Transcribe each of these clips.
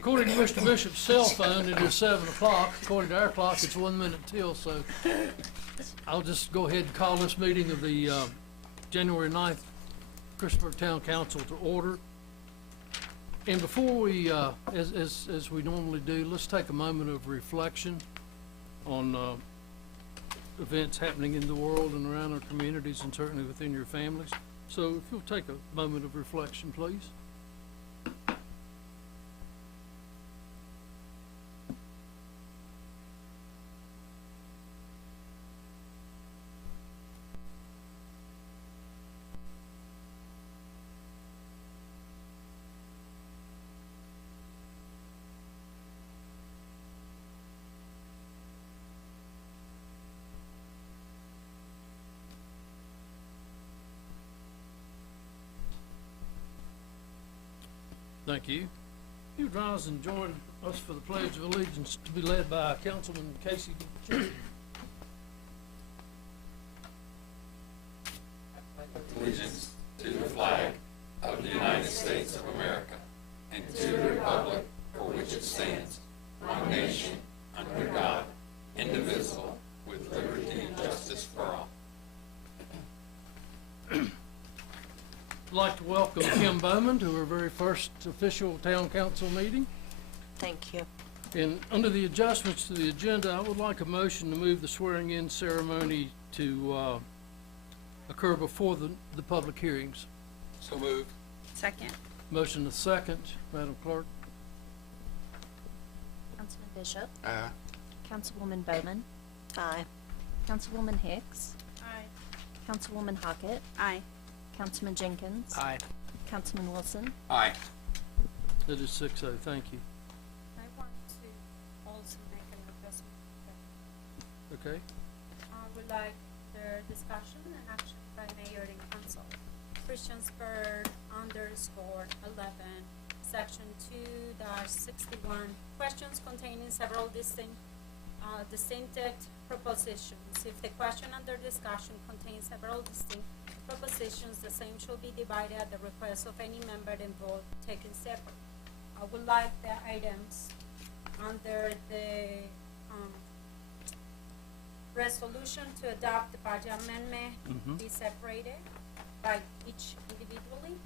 According to Mr. Bishop's cell phone, it is 7 o'clock. According to our clock, it's 1 minute till, so I'll just go ahead and call this meeting of the January 9th Christopher Town Council to order. And before we, as we normally do, let's take a moment of reflection on events happening in the world and around our communities and certainly within your families. So if you'll take a moment of reflection, please. Thank you. You would rise and join us for the Pledge of Allegiance to be led by Councilman Casey Cherry. Allegiance to the flag of the United States of America and to the republic for which it stands, one nation, under God, indivisible, with liberty and justice for all. I'd like to welcome Kim Bowman to her very first official town council meeting. Thank you. And under the adjustments to the agenda, I would like a motion to move the swearing-in ceremony to occur before the public hearings. So moved. Second. Motion to second, Madam Clerk. Councilman Bishop. Aye. Councilwoman Bowman. Aye. Councilwoman Hicks. Aye. Councilwoman Hockett. Aye. Councilman Jenkins. Aye. Councilman Wilson. Aye. That is 6-0. Thank you. I want to also make an adjustment. Okay. I would like the discussion and action by mayor and council. Christiansburg _11, section 2-61. Questions containing several distinct propositions. If the question under discussion contains several distinct propositions, the same shall be divided at the request of any member and vote taken separately. I would like the items under the resolution to adopt the budget amendment be separated by each individually.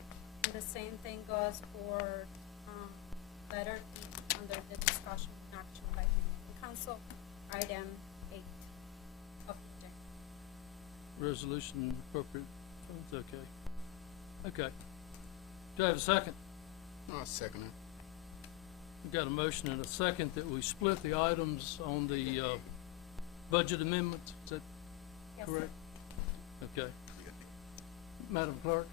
And the same thing goes for letter D under the discussion and action by the council, item 8 of the agenda. Resolution appropriate. It's okay. Okay. Do I have a second? I'll second it. We've got a motion and a second that we split the items on the budget amendments. Is that Yes, correct? Okay. Madam Clerk?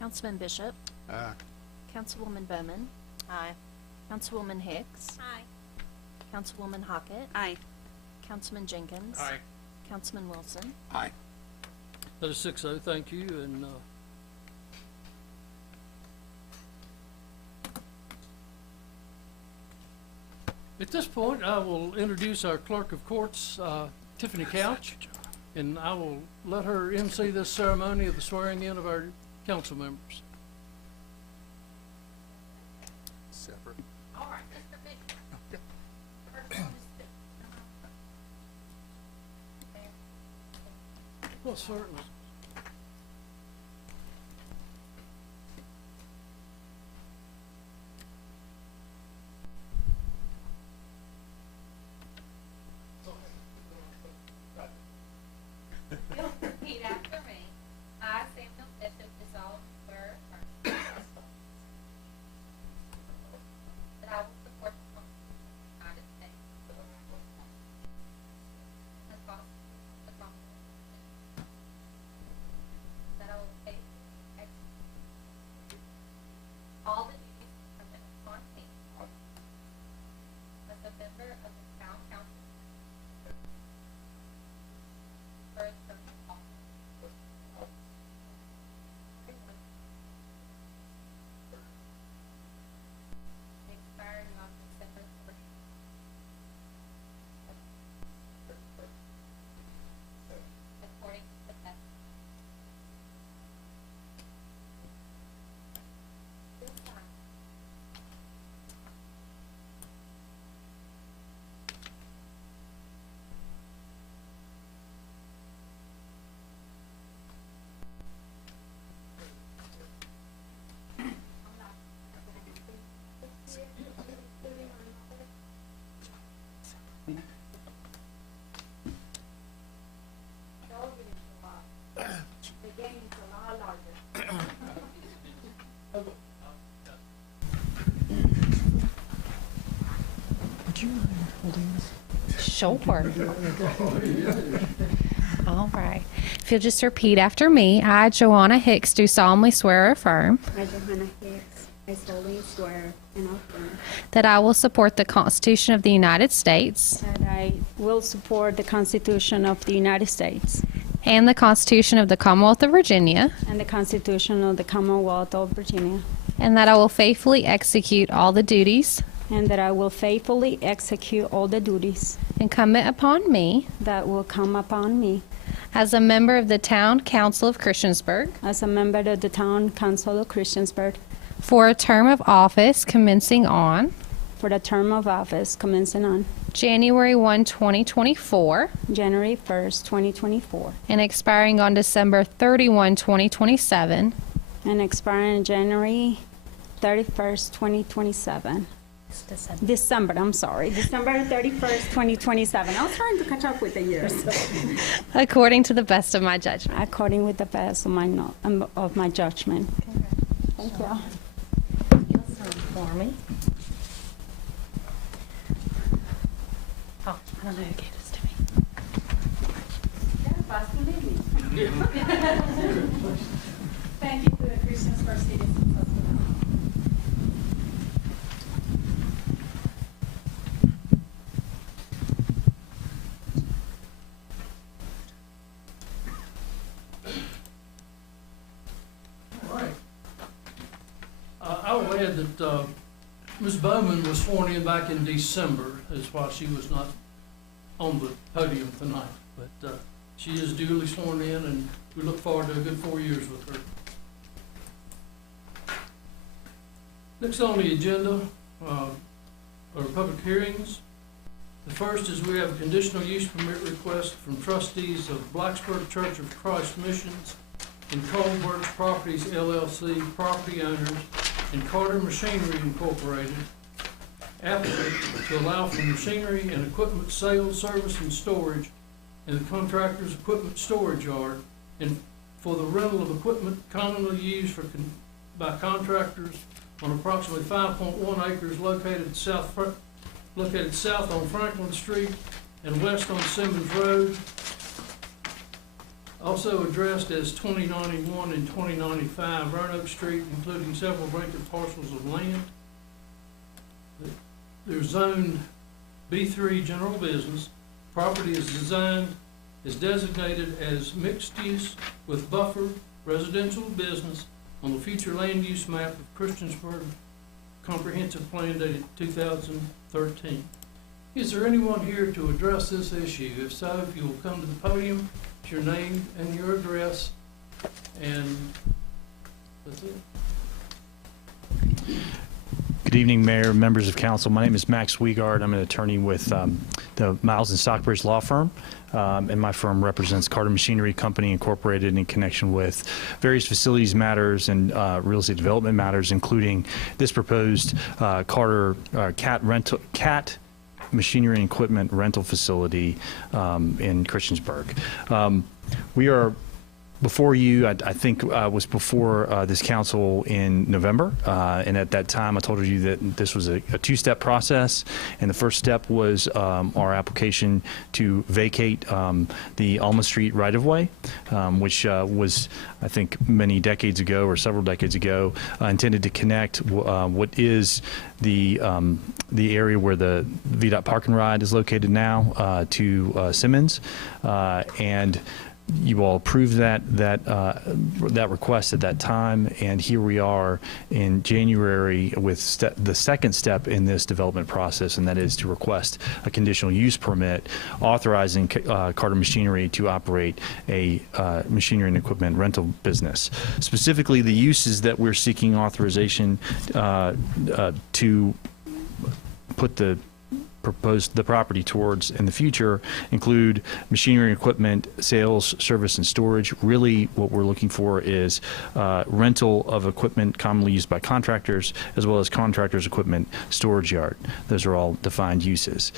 Councilman Bishop. Aye. Councilwoman Bowman. Aye. Councilwoman Hicks. Aye. Councilwoman Hockett. Aye. Councilman Jenkins. Aye. Councilman Wilson. Aye. That is 6-0. Thank you. And at this point, I will introduce our Clerk of Courts, Tiffany Couch, and I will let her MC this ceremony of the swearing-in of our council members. Separate. All right, Mr. Bishop. First one is Well, certainly. You'll repeat after me. I, Samuel Bishop, do solemnly swear or affirm that I will support the Constitution of the United States and the Constitution of the Commonwealth of Virginia, that I will faithfully execute all the duties incumbent upon me as a member of the Town Council for a term of office expiring on December 31st. According to the best. This time, The game is a lot larger. Sure. All right. If you'll just repeat after me, I, Joanna Hicks, do solemnly swear or affirm I, Johanna Hicks, I solemnly swear and affirm that I will support the Constitution of the United States that I will support the Constitution of the United States and the Constitution of the Commonwealth of Virginia, and the Constitution of the Commonwealth of Virginia, and that I will faithfully execute all the duties and that I will faithfully execute all the duties incumbent upon me that will come upon me as a member of the Town Council of Christiansburg as a member of the Town Council of Christiansburg for a term of office commencing on for the term of office commencing on January 1, 2024, January 1st, 2024, and expiring on December 31, 2027, and expiring January 31st, 2027. December 31st, 2027. I was trying to catch up with the years. according to the best of my judgment. According with the best of my judgment. Thank you. For me. Oh, I don't know who gave this to me. Thank you to the Christiansburg City. All right. I will add that Ms. Bowman was sworn in back in December. That's why she was not on the podium tonight. But she is duly sworn in, and we look forward to a good 4 years with her. Next on the agenda are public hearings. The first is we have a conditional use permit request from trustees of Blacksburg Church of Christ Missions and Coldbirch Properties LLC property owners and Carter Machinery Incorporated applicant to allow for machinery and equipment sales, service, and storage in the contractor's equipment storage yard and for the rental of equipment commonly used by contractors on approximately 5.1 acres located south on Franklin Street and west on Simmons Road, also addressed as 2091 and 2095 Roanoke Street, including several vacant parcels of land. They're zoned B3 general business. Property is designated as mixed use with buffer residential business on the future land use map of Christiansburg Comprehensive Plan dated 2013. Is there anyone here to address this issue? If so, if you will come to the podium, your name and your address, and that's it. Good evening, Mayor, members of council. My name is Max Wiegard. I'm an attorney with the Miles and Stockbridge Law Firm, and my firm represents Carter Machinery Company Incorporated in connection with various facilities matters and real estate development matters, including this proposed Carter CAT machinery and equipment rental facility in Christiansburg. We are before you, I think, was before this council in November, and at that time I told you that this was a two-step process, and the first step was our application to vacate the Alma Street right-of-way, which was, I think, many decades ago or several decades ago, intended to connect what is the area where the VDOT Park and Ride is located now to Simmons, and you all approved that request at that time, and here we are in January with the second step in this development process, and that is to request a conditional use permit authorizing Carter Machinery to operate a machinery and equipment rental business. Specifically, the uses that we're seeking authorization to put the property towards in the future include machinery and equipment sales, service, and storage. Really what we're looking for is rental of equipment commonly used by contractors, as well as contractors' equipment storage yard. Those are all defined uses.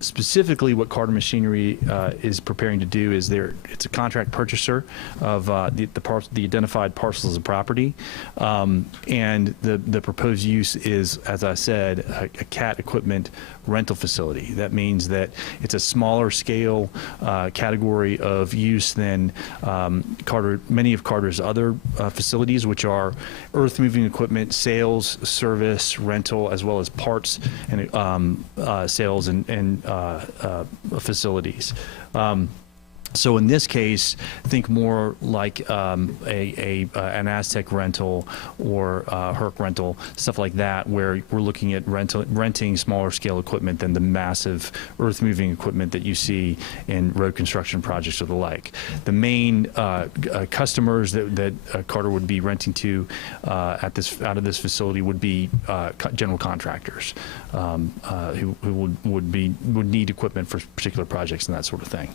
Specifically, what Carter Machinery is preparing to do is it's a contract purchaser of the identified parcels of property, and the proposed use is, as I said, a CAT equipment rental facility. That means that it's a smaller scale category of use than many of Carter's other facilities, which are earth moving equipment, sales, service, rental, as well as parts and sales and facilities. So in this case, think more like an Aztec rental or Herc rental, stuff like that, where we're looking at renting smaller scale equipment than the massive earth moving equipment that you see in road construction projects or the like. The main customers that Carter would be renting to out of this facility would be general contractors who would need equipment for particular projects and that sort of thing.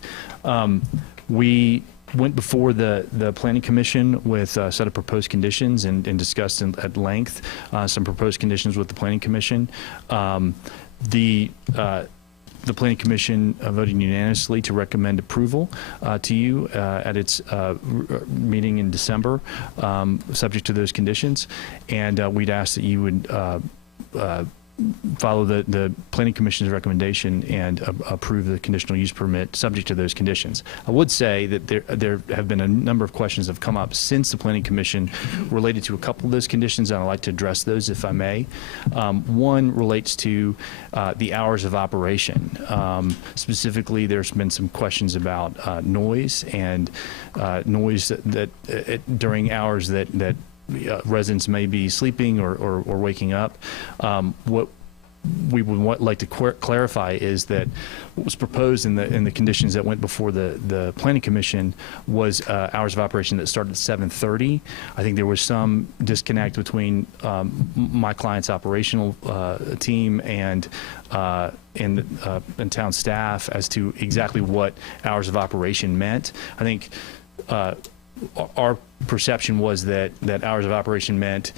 We went before the Planning Commission with a set of proposed conditions and discussed at length some proposed conditions with the Planning Commission. The Planning Commission voted unanimously to recommend approval to you at its meeting in December, subject to those conditions, and we'd ask that you would follow the Planning Commission's recommendation and approve the conditional use permit subject to those conditions. I would say that there have been a number of questions that have come up since the Planning Commission related to a couple of those conditions, and I'd like to address those if I may. One relates to the hours of operation. Specifically, there's been some questions about noise and noise that during hours that residents may be sleeping or waking up. What we would like to clarify is that what was proposed in the conditions that went before the Planning Commission was hours of operation that started at 7:30. I think there was some disconnect between my client's operational team and town staff as to exactly what hours of operation meant. I think our perception was that hours of operation meant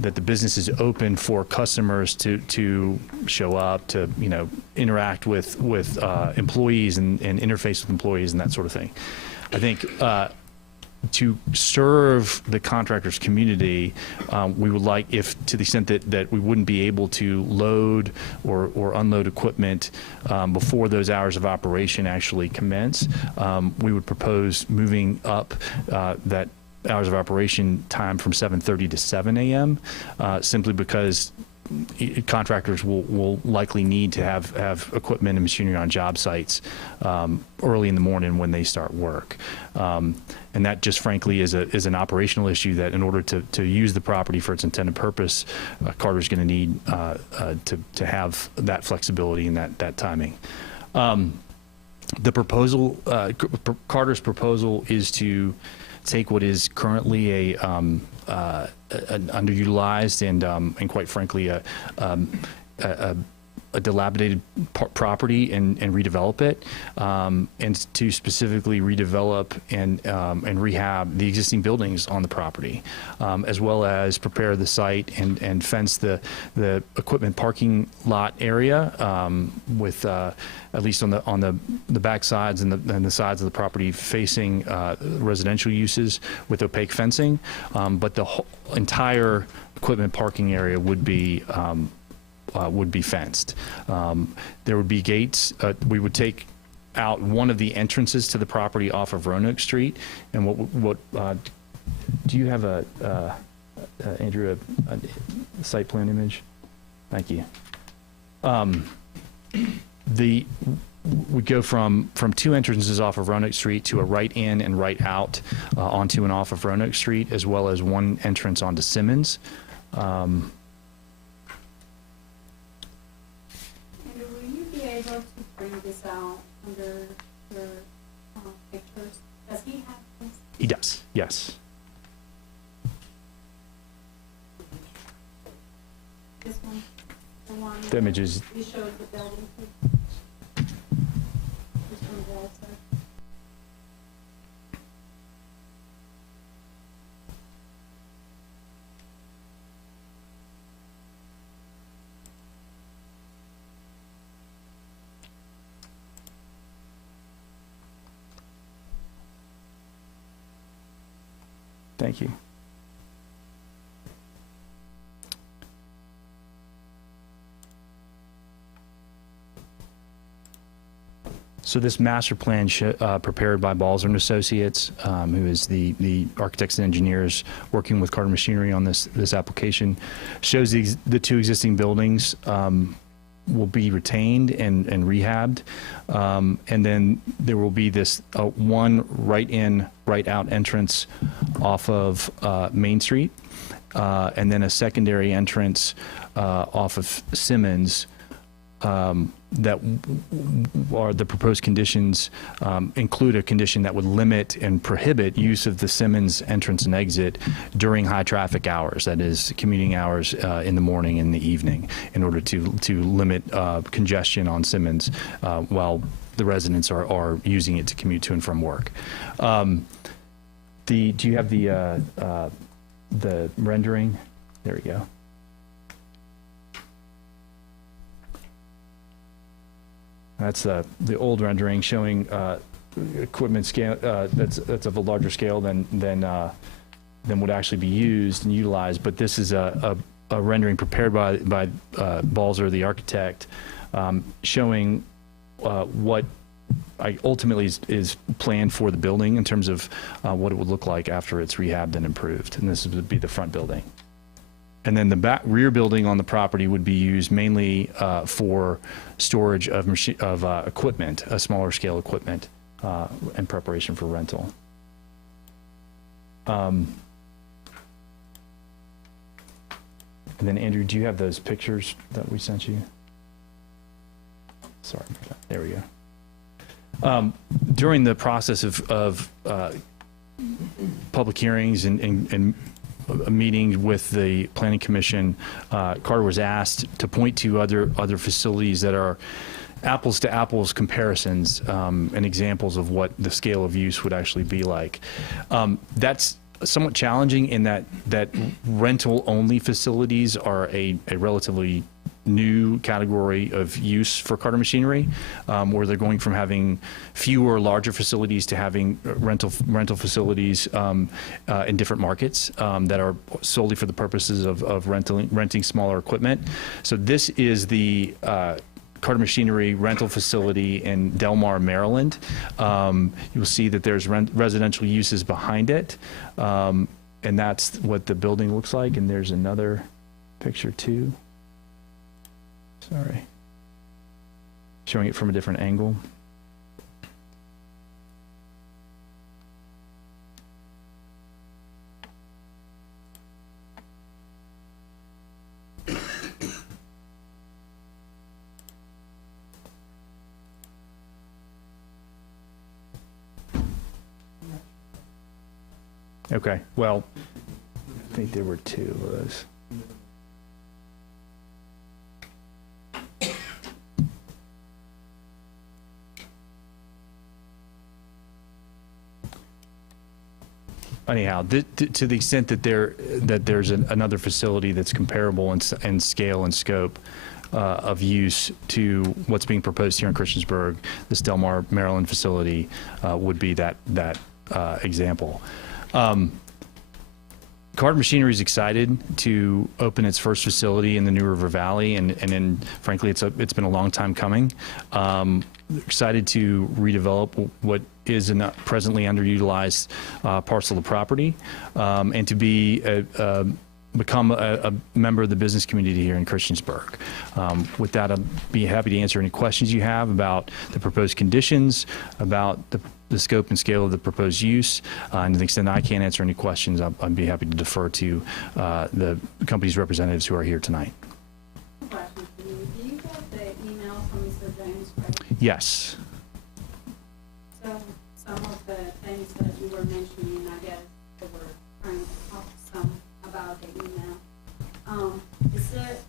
that the business is open for customers to show up, to interact with employees and interface with employees and that sort of thing. I think to serve the contractors community, we would like, if to the extent that we wouldn't be able to load or unload equipment before those hours of operation actually commence, we would propose moving up that hours of operation time from 7:30 to 7 a.m. Simply because contractors will likely need to have equipment and machinery on job sites early in the morning when they start work. And that just frankly is an operational issue that in order to use the property for its intended purpose, Carter's going to need to have that flexibility and that timing. The proposal, Carter's proposal, is to take what is currently an underutilized and quite frankly a dilapidated property and redevelop it, and to specifically redevelop and rehab the existing buildings on the property, as well as prepare the site and fence the equipment parking lot area with at least on the back sides and the sides of the property facing residential uses with opaque fencing, but the whole entire equipment parking area would be fenced. There would be gates. We would take out one of the entrances to the property off of Roanoke Street. And what do you have Andrew, a site plan image? Thank you. We go from two entrances off of Roanoke Street to a right in and right out onto and off of Roanoke Street, as well as one entrance onto Simmons. And will you be able to bring this out under your pictures? Does he have this? He does, yes. This one? The one The image is, he showed the building? This one also. Thank you. So this master plan prepared by Balzer and Associates, who is the architects and engineers working with Carter Machinery on this application, shows the two existing buildings will be retained and rehabbed, and then there will be this one right-in, right-out entrance off of Main Street, and then a secondary entrance off of Simmons. That are the proposed conditions include a condition that would limit and prohibit use of the Simmons entrance and exit during high traffic hours, that is commuting hours in the morning and the evening, in order to limit congestion on Simmons while the residents are using it to commute to and from work. Do you have the rendering? There we go. That's the old rendering showing equipment scale that's of a larger scale than would actually be used and utilized. But this is a rendering prepared by Balzer, the architect, showing what ultimately is planned for the building in terms of what it would look like after it's rehabbed and improved. And this would be the front building. And then the rear building on the property would be used mainly for storage of equipment, a smaller scale equipment, in preparation for rental. And then Andrew, do you have those pictures that we sent you? Sorry about that. There we go. During the process of public hearings and a meeting with the Planning Commission, Carter was asked to point to other facilities that are apples to apples comparisons and examples of what the scale of use would actually be like. That's somewhat challenging in that rental only facilities are a relatively new category of use for Carter Machinery, where they're going from having fewer larger facilities to having rental facilities in different markets that are solely for the purposes of renting smaller equipment. So this is the Carter Machinery rental facility in Delmar, Maryland. You'll see that there's residential uses behind it, and that's what the building looks like. And there's another picture too. Sorry. Showing it from a different angle. Okay, well, I think there were two of those. Anyhow, to the extent that there's another facility that's comparable in scale and scope of use to what's being proposed here in Christiansburg, this Delmar, Maryland facility would be that example. Carter Machinery is excited to open its first facility in the New River Valley, and frankly, it's been a long time coming. Excited to redevelop what is a presently underutilized parcel of property, and to become a member of the business community here in Christiansburg. With that, I'd be happy to answer any questions you have about the proposed conditions, about the scope and scale of the proposed use, and to the extent that I can't answer any questions, I'd be happy to defer to the company's representatives who are here tonight. Question for you. Do you have the email from Mr. James Gray? Yes. So some of the things that you were mentioning, I guess, they were trying to talk some about the email.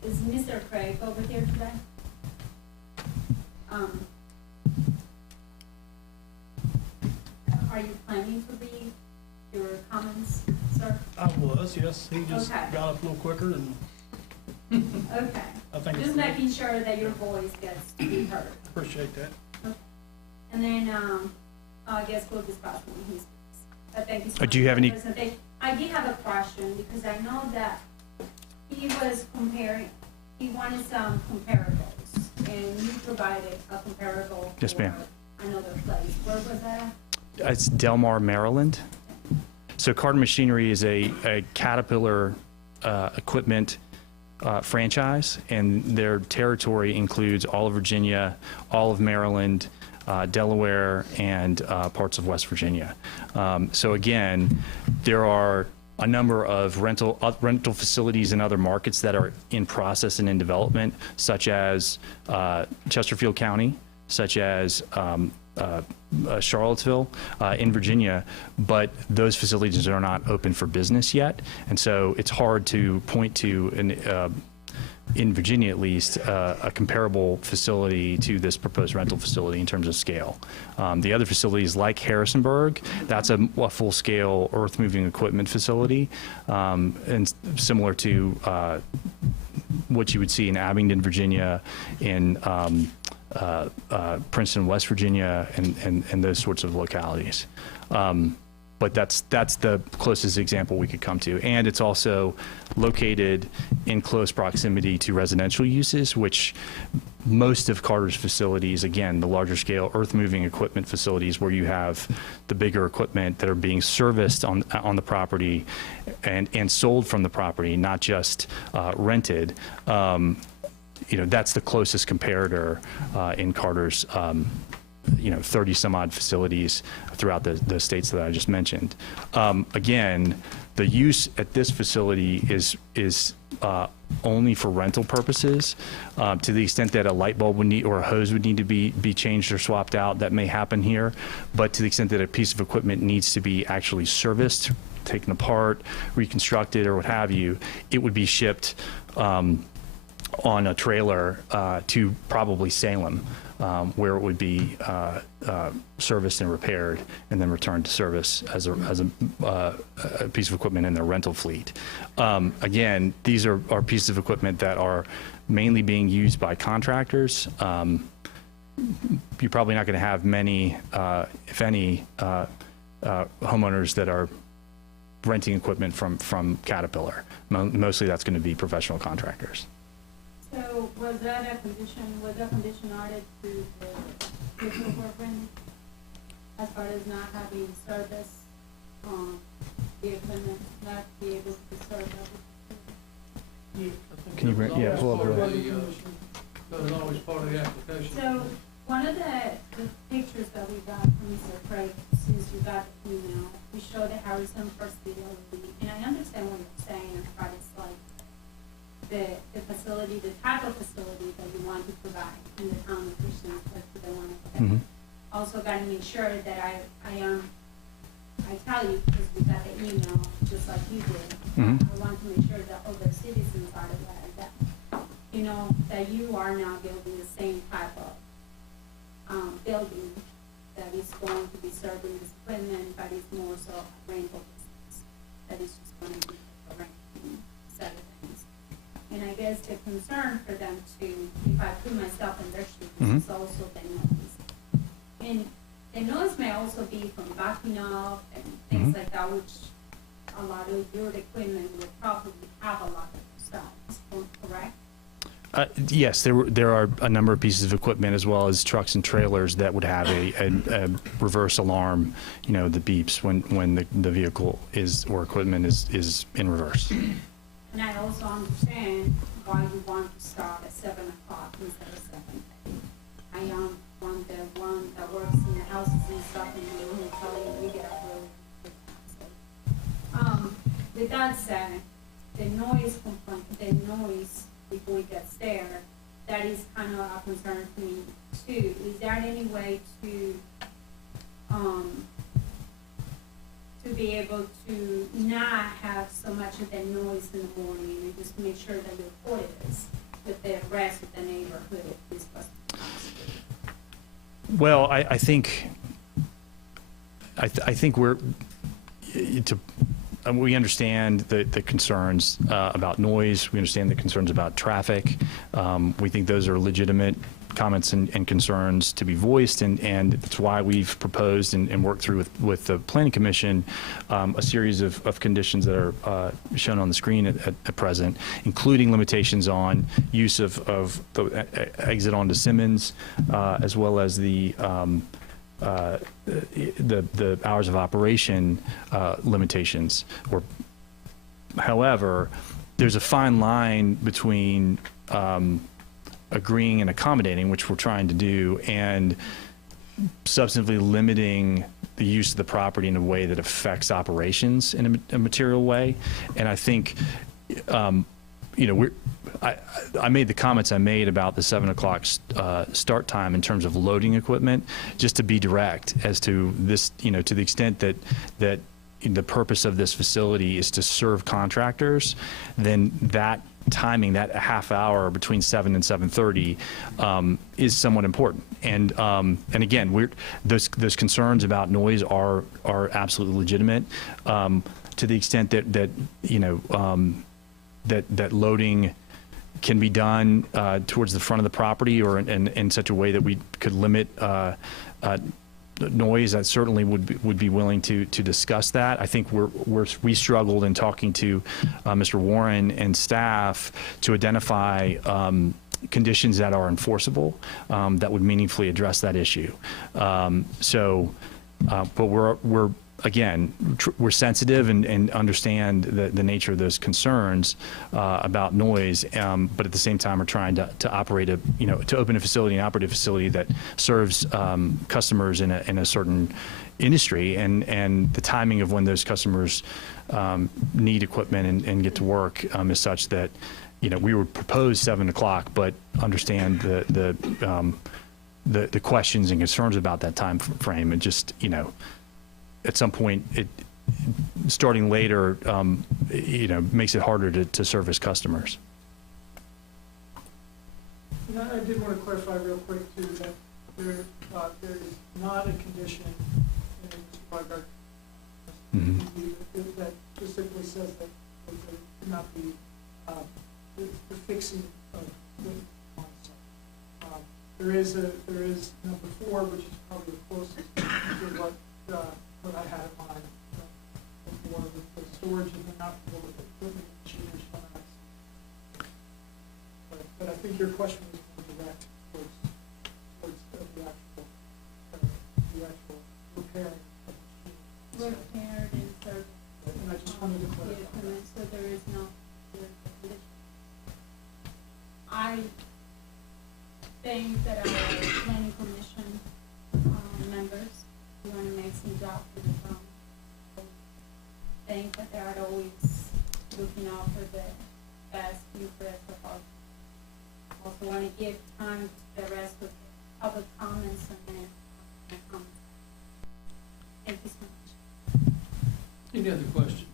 Is Mr. Craig over here today? Are you planning to read your comments, sir? I was, yes. He just Okay. got up a little quicker, and Okay. I think Just it's making sure that your voice gets to be heard. appreciate that. Okay. And then, I guess we'll discuss when he speaks. But thank you so much. Do you have for the any- presentation. I did have a question, because I know that he wanted some comparables, and you provided a comparable Yes, ma'am. for another place. Where was that? It's Delmar, Maryland. So Carter Machinery is a Caterpillar equipment franchise, and their territory includes all of Virginia, all of Maryland, Delaware, and parts of West Virginia. So again, there are a number of rental facilities in other markets that are in process and in development, such as Chesterfield County, such as Charlottesville in Virginia, but those facilities are not open for business yet, and so it's hard to point to in Virginia at least, a comparable facility to this proposed rental facility in terms of scale. The other facilities like Harrisonburg, that's a full-scale earth-moving equipment facility, and similar to what you would see in Abingdon, Virginia, in Princeton, West Virginia, and those sorts of localities. But that's the closest example we could come to. And it's also located in close proximity to residential uses, which most of Carter's facilities, again, the larger scale earth moving equipment facilities where you have the bigger equipment that are being serviced on the property and sold from the property, not just rented. That's the closest comparator in Carter's 30 some odd facilities throughout the states that I just mentioned. Again, the use at this facility is only for rental purposes. To the extent that a light bulb would need, or a hose would need to be changed or swapped out, that may happen here. But to the extent that a piece of equipment needs to be actually serviced, taken apart, reconstructed, or what have you, it would be shipped on a trailer to probably Salem, where it would be serviced and repaired and then returned to service as a piece of equipment in their rental fleet. Again, these are pieces of equipment that are mainly being used by contractors. You're probably not going to have many, if any, homeowners that are renting equipment from Caterpillar. Mostly that's going to be professional contractors. So was that a condition added to the original program as far as not having service the equipment, not be able to serve everything? Can you bring, yeah, pull up the. That was always part of the application. So one of the pictures that we got from Mr. Craig, since you got the email, we showed the Harrison facility, and I understand what you're saying, but it's like the facility, the type of facility that you want to provide in the town of Christian, that's what they want to provide. Also got to make sure that I tell you, because we got the email just like you did. I want to make sure that all the citizens are aware that, that you are now building the same type of building that is going to be serving this equipment, but it's more so a rental business that is just going to be a rental set of things. And I guess the concern for them too, if I put myself in their shoes, is also the noise. And the noise may also be from backing up and things like that, which a lot of your equipment would probably have a lot of sounds, correct? Yes, there are a number of pieces of equipment as well as trucks and trailers that would have a reverse alarm, the beeps when the vehicle or equipment is in reverse. And I also understand why you want to start at 7 o'clock instead of 7:30. I want the one that works in the houses and stuff, and you will tell you get up really quick. With that said, the noise before it gets there, that is kind of a concern to me too. Is there any way to be able to not have so much of that noise in the morning and just make sure that your quarters with the rest of the neighborhood is possible? Well, I think we're we understand the concerns about noise. We understand the concerns about traffic. We think those are legitimate comments and concerns to be voiced, and that's why we've proposed and worked through with the Planning Commission a series of conditions that are shown on the screen at present, including limitations on use of the exit onto Simmons, as well as the hours of operation limitations. However, there's a fine line between agreeing and accommodating, which we're trying to do, and substantively limiting the use of the property in a way that affects operations in a material way. And I think, I made the comments I made about the 7 o'clock start time in terms of loading equipment, just to be direct as to this, to the extent that the purpose of this facility is to serve contractors, then that timing, that half hour between 7 and 7:30 is somewhat important. And again, those concerns about noise are absolutely legitimate, to the extent that loading can be done towards the front of the property or in such a way that we could limit noise. I certainly would be willing to discuss that. I think we struggled in talking to Mr. Warren and staff to identify conditions that are enforceable that would meaningfully address that issue. But we're sensitive and understand the nature of those concerns about noise, but at the same time, we're trying to operate to open a facility and operate a facility that serves customers in a certain industry, and the timing of when those customers need equipment and get to work is such that we would propose 7 o'clock, but understand the questions and concerns about that time frame, and just at some point, starting later, makes it harder to service customers. And I did want to clarify real quick too that there is not a condition in Mr. Weigart that specifically says that there cannot be the fixing of equipment on site. There is number 4, which is probably the closest to what I had in mind before, with the storage and the operable equipment machinery. But I think your question was more direct towards the actual repairing of the machine. Repaired and serviced. And I just wanted to The clarify. equipment, so there is no condition. I think that our planning commission members do an amazing job with the town. I think that they are always looking out for the best interest of our. Also want to give time to the rest of the public comments and then comments. Thank you so much. Any other questions?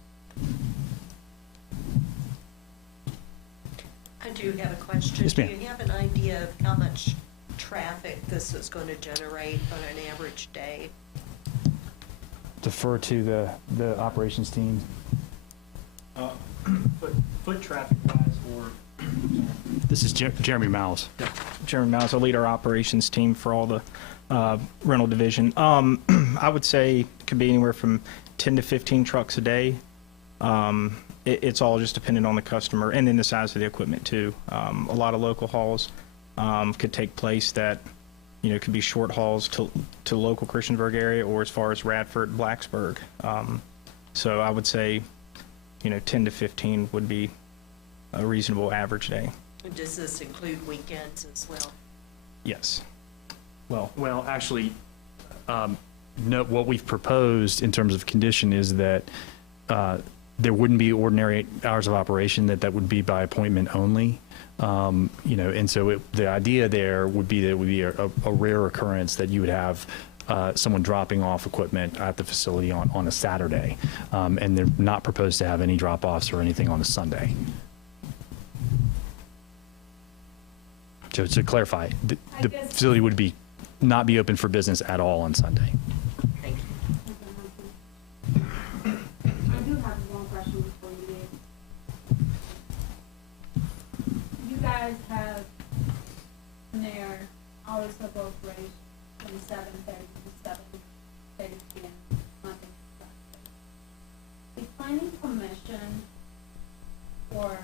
I do have a question. Yes, ma'am. Do you have an idea of how much traffic this is going to generate on an average day? Defer to the operations team. Foot traffic wise, or This is Jeremy Miles. Jeremy Miles, I lead our operations team for all the rental division. I would say it could be anywhere from 10 to 15 trucks a day. It's all just dependent on the customer and then the size of the equipment too. A lot of local hauls could take place that could be short hauls to local Christiansburg area or as far as Radford, Blacksburg. So I would say 10 to 15 would be a reasonable average day. Does this include weekends as well? Yes. Well, actually, no. What we've proposed in terms of condition is that there wouldn't be ordinary hours of operation. That would be by appointment only. And so the idea there would be that it would be a rare occurrence that you would have someone dropping off equipment at the facility on a Saturday, and they're not proposed to have any drop-offs or anything on a Sunday. So to clarify, the facility would not be open for business at all on Sunday. Thank you. I do have one hours of operation from 7:30 to 7:30 p.m. Monday to Saturday. The planning commission or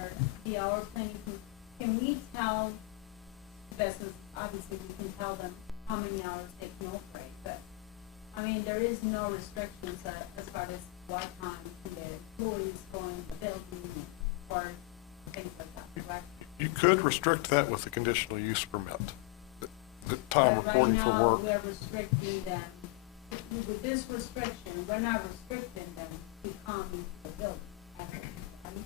the hour planning, can we tell business, obviously we can tell them how many hours they can operate, but, I mean, there is no restrictions as far as what time the employees go in the building or things like that, correct? You could restrict that with the conditional use permit. The time reporting for work. Right now, we're restricting them, with this restriction, we're not restricting them to come into the building. Right?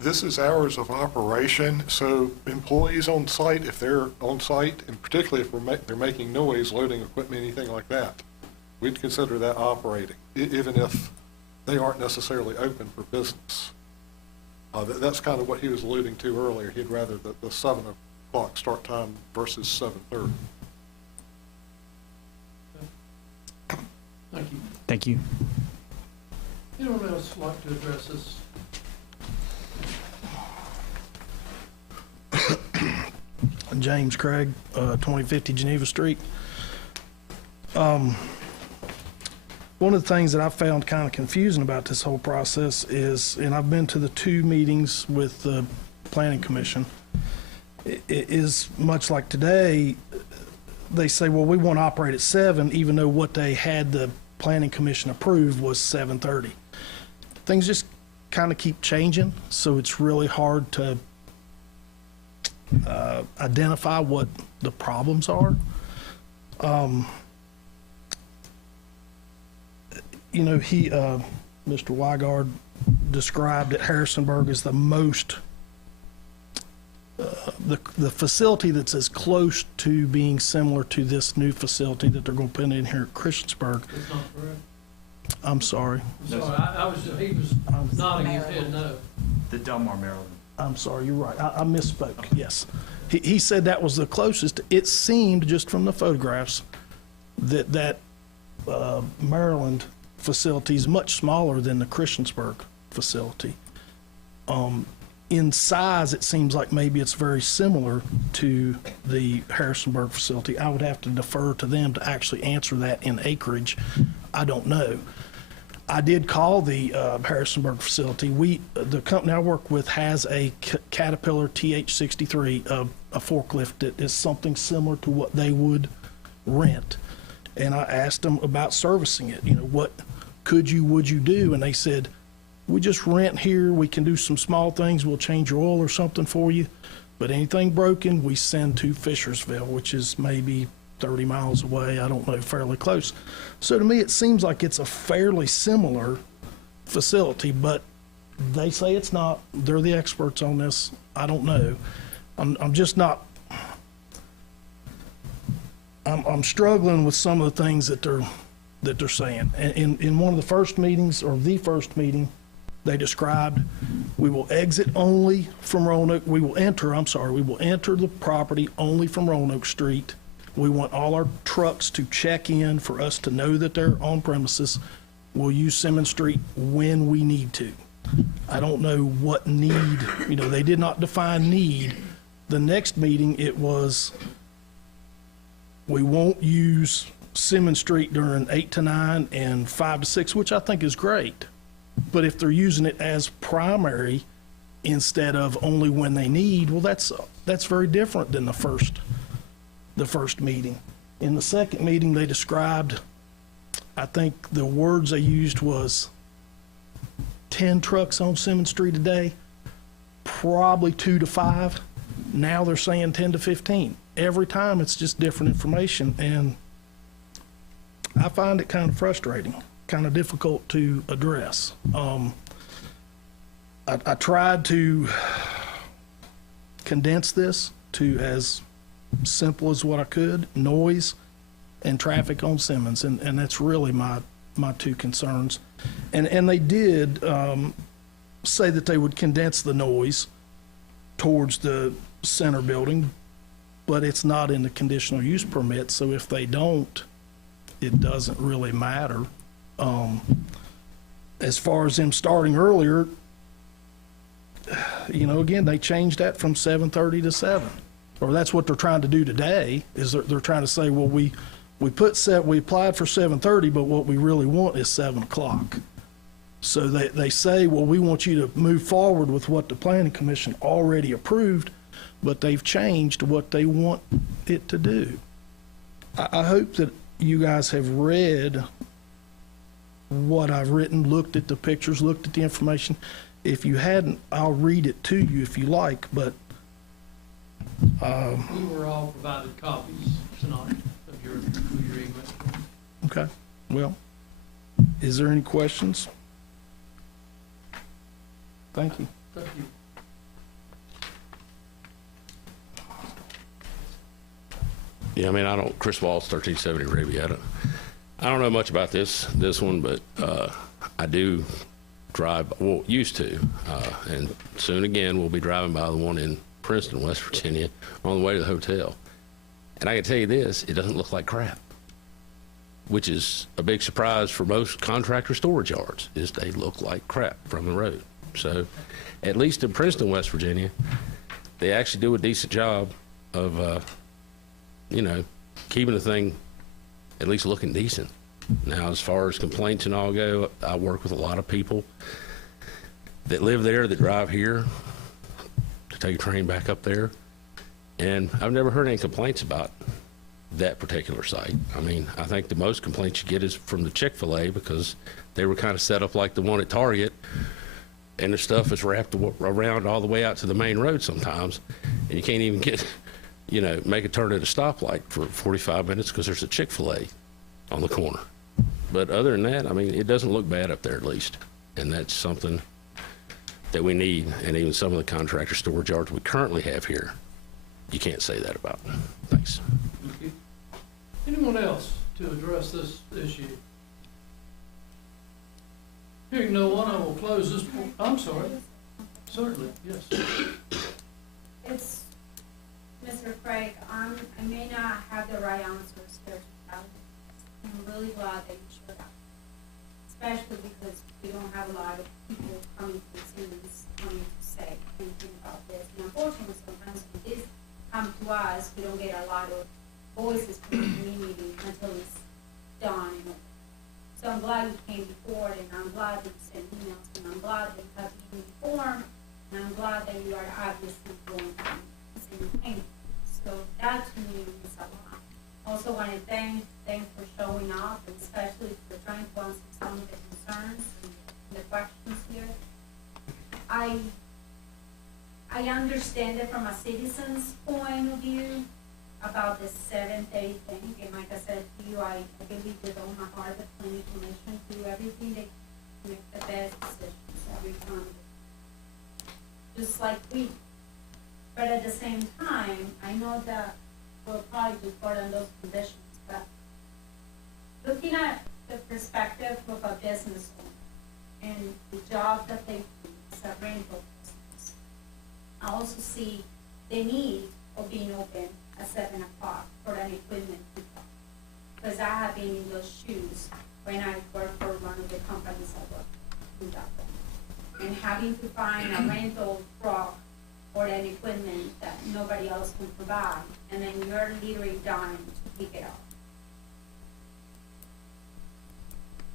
This is hours of operation, so employees on site, if they're on site, and particularly if they're making noise, loading equipment, anything like that, we'd consider that operating, even if they aren't necessarily open for business. That's kind of what he was alluding to earlier. He'd rather the 7 o'clock start time versus 7:30. Thank you. Thank you. Anyone else like to address this? James Craig, 2050 Geneva Street. One of the things that I found kind of confusing about this whole process is, and I've been to the 2 meetings with the Planning Commission, it is much like today, they say, well, we want to operate at 7, even though what they had the Planning Commission approved was 7:30. Things just kind of keep changing, so it's really hard to identify what the problems are. You know, Mr. Weigard described that Harrisonburg is the most, the facility that's as close to being similar to this new facility that they're going to put in here at Christiansburg. That's not correct. I'm sorry. I'm sorry, he was nodding his head no. The Delmar, Maryland. I'm sorry, you're right. I misspoke, yes. He said that was the closest. It seemed, just from the photographs, that Maryland facility is much smaller than the Christiansburg facility. In size, it seems like maybe it's very similar to the Harrisonburg facility. I would have to defer to them to actually answer that in acreage. I don't know. I did call the Harrisonburg facility. The company I work with has a Caterpillar TH63, a forklift that is something similar to what they would rent. And I asked them about servicing it. You know, what would you do? And they said, we just rent here. We can do some small things. We'll change your oil or something for you. But anything broken, we send to Fishersville, which is maybe 30 miles away. I don't know, fairly close. So to me, it seems like it's a fairly similar facility, but they say it's not. They're the experts on this. I don't know. I'm just not. I'm struggling with some of the things that they're saying. In one of the first meetings, or the first meeting, they described, we will exit only from Roanoke. We will enter the property only from Roanoke Street. We want all our trucks to check in for us to know that they're on premises. We'll use Simmons Street when we need to. I don't know what need, they did not define need. The next meeting, it was, we won't use Simmons Street during 8 to 9 and 5 to 6, which I think is great. But if they're using it as primary instead of only when they need, well, that's very different than the first meeting. In the second meeting, they described, I think the words they used was 10 trucks on Simmons Street a day, probably 2 to 5. Now they're saying 10 to 15. Every time it's just different information, and I find it kind of frustrating, kind of difficult to address. I tried to condense this to as simple as what I could: noise and traffic on Simmons, and that's really my 2 concerns. And they did say that they would condense the noise towards the center building, but it's not in the conditional use permit, so if they don't, it doesn't really matter. As far as them starting earlier, again, they changed that from 7:30 to 7. or that's what they're trying to do today, is they're trying to say, well, we applied for 7:30, but what we really want is 7 o'clock. So they say, well, we want you to move forward with what the planning commission already approved, but they've changed what they want it to do. I hope that you guys have read what I've written, looked at the pictures, looked at the information. If you hadn't, I'll read it to you if you like, but We were all provided copies tonight of your email. okay. Well, is there any questions? Thank you. Thank you. Yeah, I mean, Chris Walls, 1370 Arabia. I don't know much about this one, but I do drive, well, used to, and soon again, we'll be driving by the one in Princeton, West Virginia, on the way to the hotel. And I can tell you this, it doesn't look like crap, which is a big surprise for most contractor storage yards, is they look like crap from the road. So at least in Princeton, West Virginia, they actually do a decent job of, keeping the thing at least looking decent. Now, as far as complaints and all go, I work with a lot of people that live there, that drive here to take a train back up there, and I've never heard any complaints about that particular site. I mean, I think the most complaints you get is from the Chick-fil-A, because they were kind of set up like the one at Target, and the stuff is wrapped around all the way out to the main road sometimes, and you can't even get, make a turn at a stoplight for 45 minutes because there's a Chick-fil-A on the corner. But other than that, I mean, it doesn't look bad up there at least, and that's something that we need. And even some of the contractor storage yards we currently have here, you can't say that about. Thanks. Thank you. Anyone else to address this issue? Hearing no one, I will close this. I'm sorry. Certainly, yes. It's, Mr. Craig, I may not have the right answers here to tell you. I'm really glad that you showed up, especially because we don't have a lot of people coming to the cities coming to say anything about this. And unfortunately, sometimes when this come to us, we don't get a lot of voices from the community until it's done. So I'm glad you came before, and I'm glad that you sent emails, and I'm glad that you have been informed, and I'm glad that you are obviously going on the same thing. So that to me means a lot. Also want to thank for showing up, and especially for trying to answer some of the concerns and the questions here. I understand it from a citizen's point of view about the 7:30 thing, and like I said to you, I believe that on my heart, the planning commission do everything they can make the best decisions every time, just like we. But at the same time, I know that we'll probably do part on those conditions, but looking at the perspective of a business owner and the job that they do as a rental business, I also see the need of being open at 7 o'clock for an equipment pickup. Because I have been in those shoes when I worked for one of the companies I worked with that one. And having to find a rental truck or an equipment that nobody else can provide, and then you're literally dying to pick it up.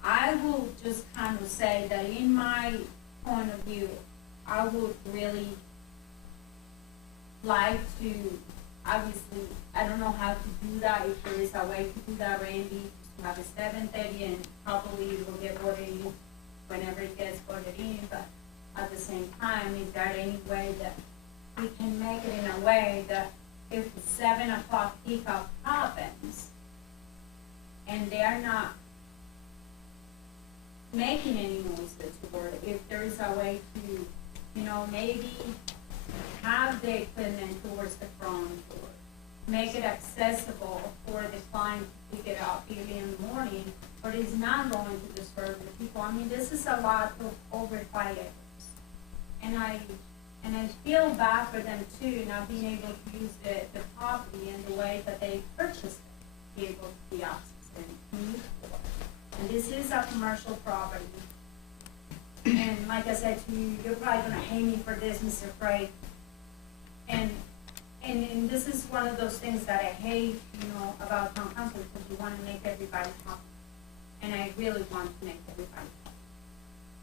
I will just kind of say that in my point of view, I would really like to, obviously, I don't know how to do that, if there is a way to do that, Randy, to have a 7:30, and probably it will get voted in whenever it gets voted in, but at the same time, is there any way that we can make it in a way that if the 7 o'clock pickup happens, and they're not making any noises, or if there is a way to, maybe have the equipment towards the front, or make it accessible for the client to pick it up early in the morning, but it's not going to disturb the people. I mean, this is a lot of over 5 acres. And I feel bad for them too, not being able to use the property in the way that they purchased it, be able to be accessed and commute for it. And this is a commercial property. And like I said to you, you're probably gonna hate me for this, Mr. Craig. And And this is one of those things that I hate, you know, about town council, because you wanna make everybody happy. And I really want to make everybody happy.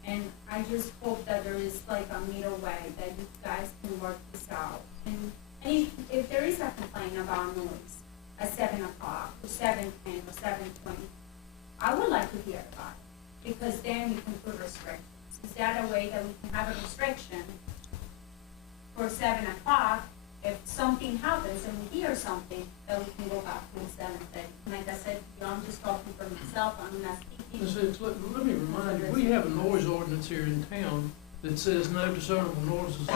And I just hope that there is like a middle way, that you guys can work this out. And if there is a complaint about noise at 7 o'clock, or 7:10, or 7:20, I would like to hear about it, because then you can put restrictions. Is that a way that we can have a restriction for 7 o'clock? If something happens and we hear something, then we can go back to 7:30. Like I said, you know, I'm just talking for myself, I'm not speaking. Let me remind you, we have a noise ordinance here in town that says no discernible noises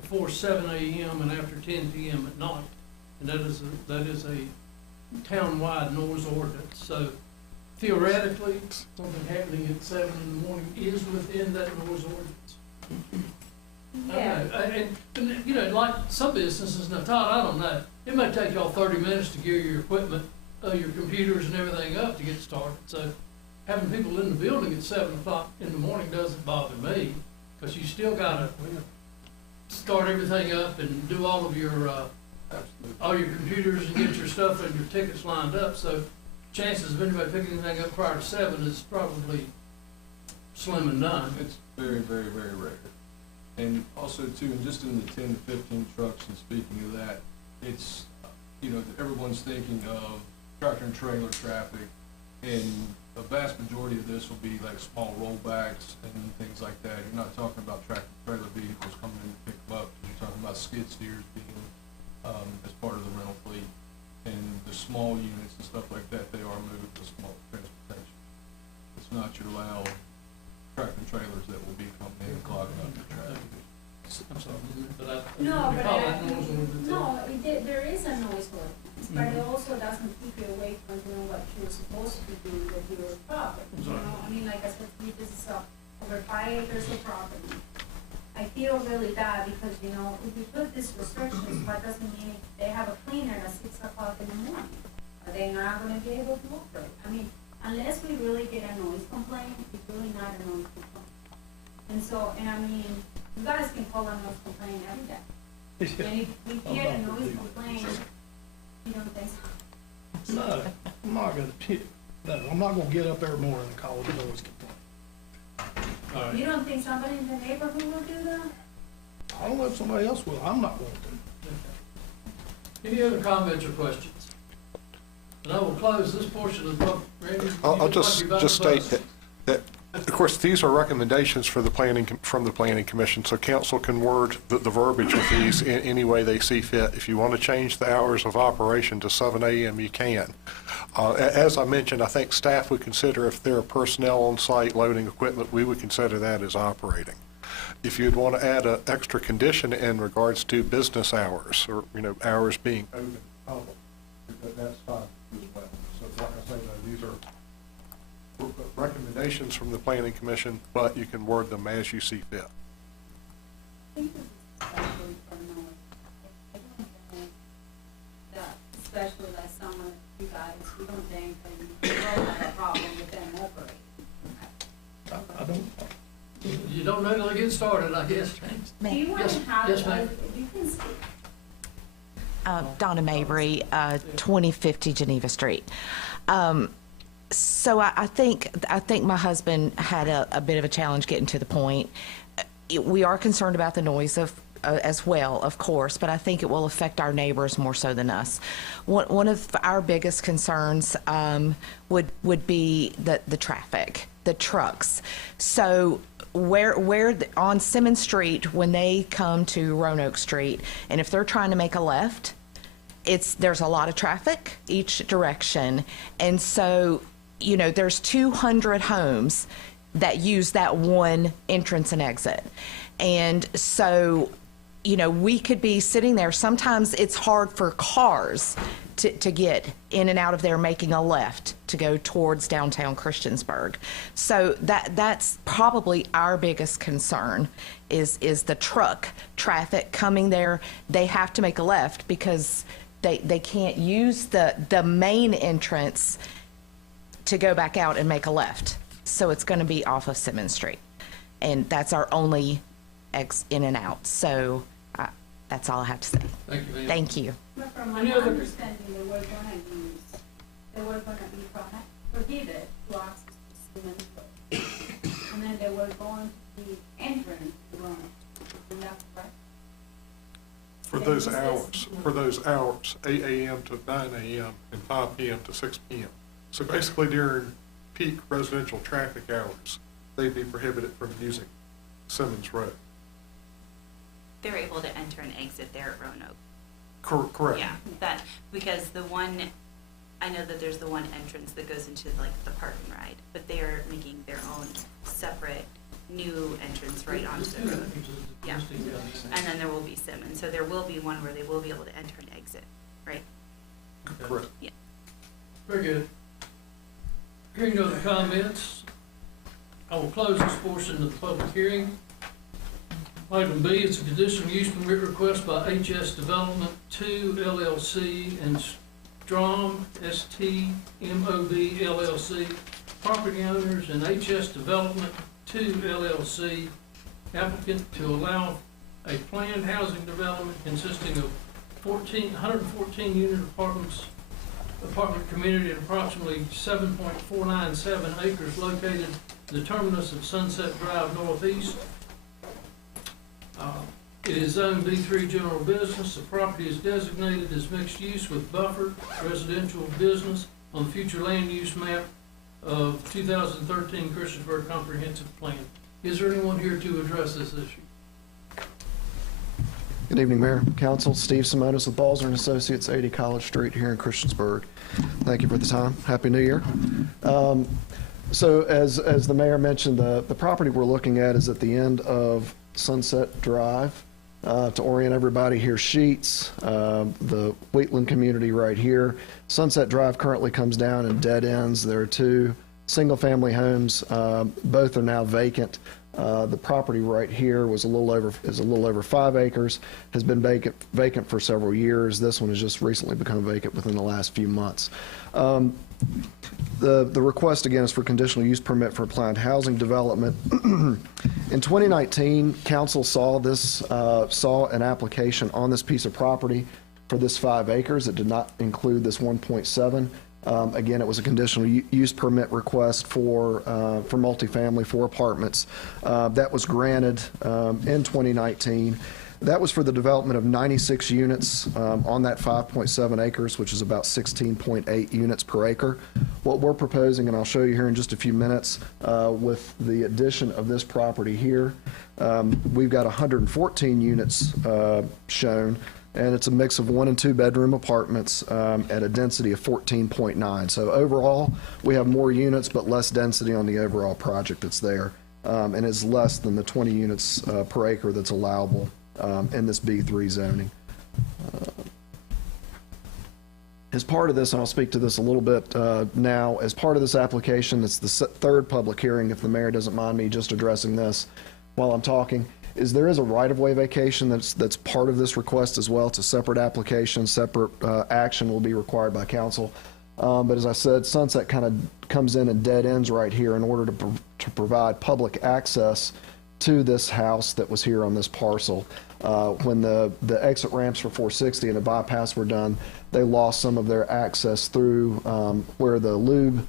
before 7 a.m. and after 10 p.m. at night. And that is a town-wide noise ordinance. So theoretically, something happening at 7 in the morning is within that noise ordinance. Yeah. And, you know, like some businesses, now Todd, I don't know, it may take y'all 30 minutes to gear your equipment, your computers and everything up to get started. So having people in the building at 7 o'clock in the morning doesn't bother me, because you still gotta start everything up and do all of your computers and get your stuff and your tickets lined up. So chances of anybody picking anything up prior to 7 is probably slim and none. It's very, very, very rare. And also too, and just in the 10 to 15 trucks, and speaking of that, it's, you know, everyone's thinking of tractor and trailer traffic, and the vast majority of this will be like small rollbacks and things like that. You're not talking about tractor and trailer vehicles coming in to pick them up. You're talking about skid steers being as part of the rental fleet, and the small units and stuff like that, they are moved to small transportation. It's not your loud tractor and trailers that will be coming in and clogging up your traffic. I'm sorry, but No, we but call that noise ordinance. there is a noise ordinance, but it also doesn't keep you away from doing what you're supposed to be doing with your property. You know, I mean, like I said, this is over 5 acres of property. I feel really bad because, you know, if you put these restrictions, that doesn't mean if they have a cleaner at 6 o'clock in the morning, are they not gonna be able to operate? I mean, unless we really get a noise complaint, it's really not a noise complaint. And so, and I mean, you guys can call a noise complaint every day. And if we hear a noise complaint, you don't think so? No, I'm not gonna get up every morning and call it a noise complaint. All right. You don't think somebody in the neighborhood will do that? I don't know if somebody else will, I'm not going to. Any other comments or questions? And I will close this portion of the public. Randy, I'll just state that, of course, these are recommendations for from the planning commission, so council can word the verbiage of these in any way they see fit. If you want to change the hours of operation to 7 a.m., you can. As I mentioned, I think staff would consider if there are personnel on site loading equipment, we would consider that as operating. If you'd want to add an extra condition in regards to business hours, or, you know, hours being open to the public, that's fine as well. So like I say, these are recommendations from the planning commission, but you can word them as you see fit. I think this is especially for noise. I don't think that, especially like someone like you guys, we don't think that you will have a problem with them operating. I don't. You don't know till they get started, I guess. Do you want to have, Yes, ma'am. you can speak. Donna Mabry, 2050 Geneva Street. So I think my husband had a bit of a challenge getting to the point. We are concerned about the noise as well, of course, but I think it will affect our neighbors more so than us. One of our biggest concerns would be the traffic, the trucks. So on Simmons Street, when they come to Roanoke Street, and if they're trying to make a left, there's a lot of traffic each direction, and so, you know, there's 200 homes that use that one entrance and exit. And so, you know, we could be sitting there. Sometimes it's hard for cars to get in and out of there making a left to go towards downtown Christiansburg. So that's probably our biggest concern is the truck traffic coming there. They have to make a left because they can't use the main entrance to go back out and make a left. So it's going to be off of Simmons Street. And that's our only in and out. So That's all I have to say. Thank you, ma'am. Thank you. But from my Any other- understanding, they were gonna be prohibited to access to Cement Road. And then they were going to be entering the road. Isn't that correct? For those hours, 8 a.m. to 9 a.m. and 5 p.m. to 6 p.m. So basically during peak residential traffic hours, they'd be prohibited from using Simmons Road. They're able to enter and exit there at Roanoke. Correct. Yeah, that, because the one, I know that there's the one entrance that goes into like the park and ride, but they are making their own separate new entrance right onto the road. Yeah, and then there will be Simmons, so there will be one where they will be able to enter and exit, right? Correct. Yeah. Very good. Hearing no other comments, I will close this portion of the public hearing. Item B is a conditional use permit request by HS Development 2 LLC and Strom STMOB LLC, property owners, and HS Development 2 LLC, applicant to allow a planned housing development consisting of 114 unit apartment community at approximately 7.497 acres located the terminus of Sunset Drive Northeast. It is zoned B3 general business. The property is designated as mixed use with buffered residential business on the future land use map of 2013 Christiansburg Comprehensive Plan. Is there anyone here to address this issue? Good evening, Mayor, Council. Steve Simonis with Balzer & Associates, 80 College Street here in Christiansburg. Thank you for the time. Happy New Year. So as the mayor mentioned, the property we're looking at is at the end of Sunset Drive. To orient everybody, here's Sheets, the Wheatland community right here. Sunset Drive currently comes down and dead ends. There are two single-family homes. Both are now vacant. The property right here is a little over 5 acres, has been vacant for several years. This one has just recently become vacant within the last few months. The request again is for conditional use permit for planned housing development. In 2019, council saw an application on this piece of property for this 5 acres. It did not include this 1.7. Again, it was a conditional use permit request for multifamily, for apartments. That was granted in 2019. That was for the development of 96 units on that 5.7 acres, which is about 16.8 units per acre. What we're proposing, and I'll show you here in just a few minutes, with the addition of this property here, we've got 114 units shown, and it's a mix of 1 and 2 bedroom apartments at a density of 14.9. So overall, we have more units, but less density on the overall project that's there, and is less than the 20 units per acre that's allowable in this B3 zoning. As part of this, and I'll speak to this a little bit now, as part of this application, it's the third public hearing, if the mayor doesn't mind me just addressing this while I'm talking, is there is a right-of-way vacation that's part of this request as well. It's a separate application, separate action will be required by council. But as I said, Sunset kind of comes in and dead ends right here in order to provide public access to this house that was here on this parcel. When the exit ramps for 460 and the bypass were done, they lost some of their access through where the lube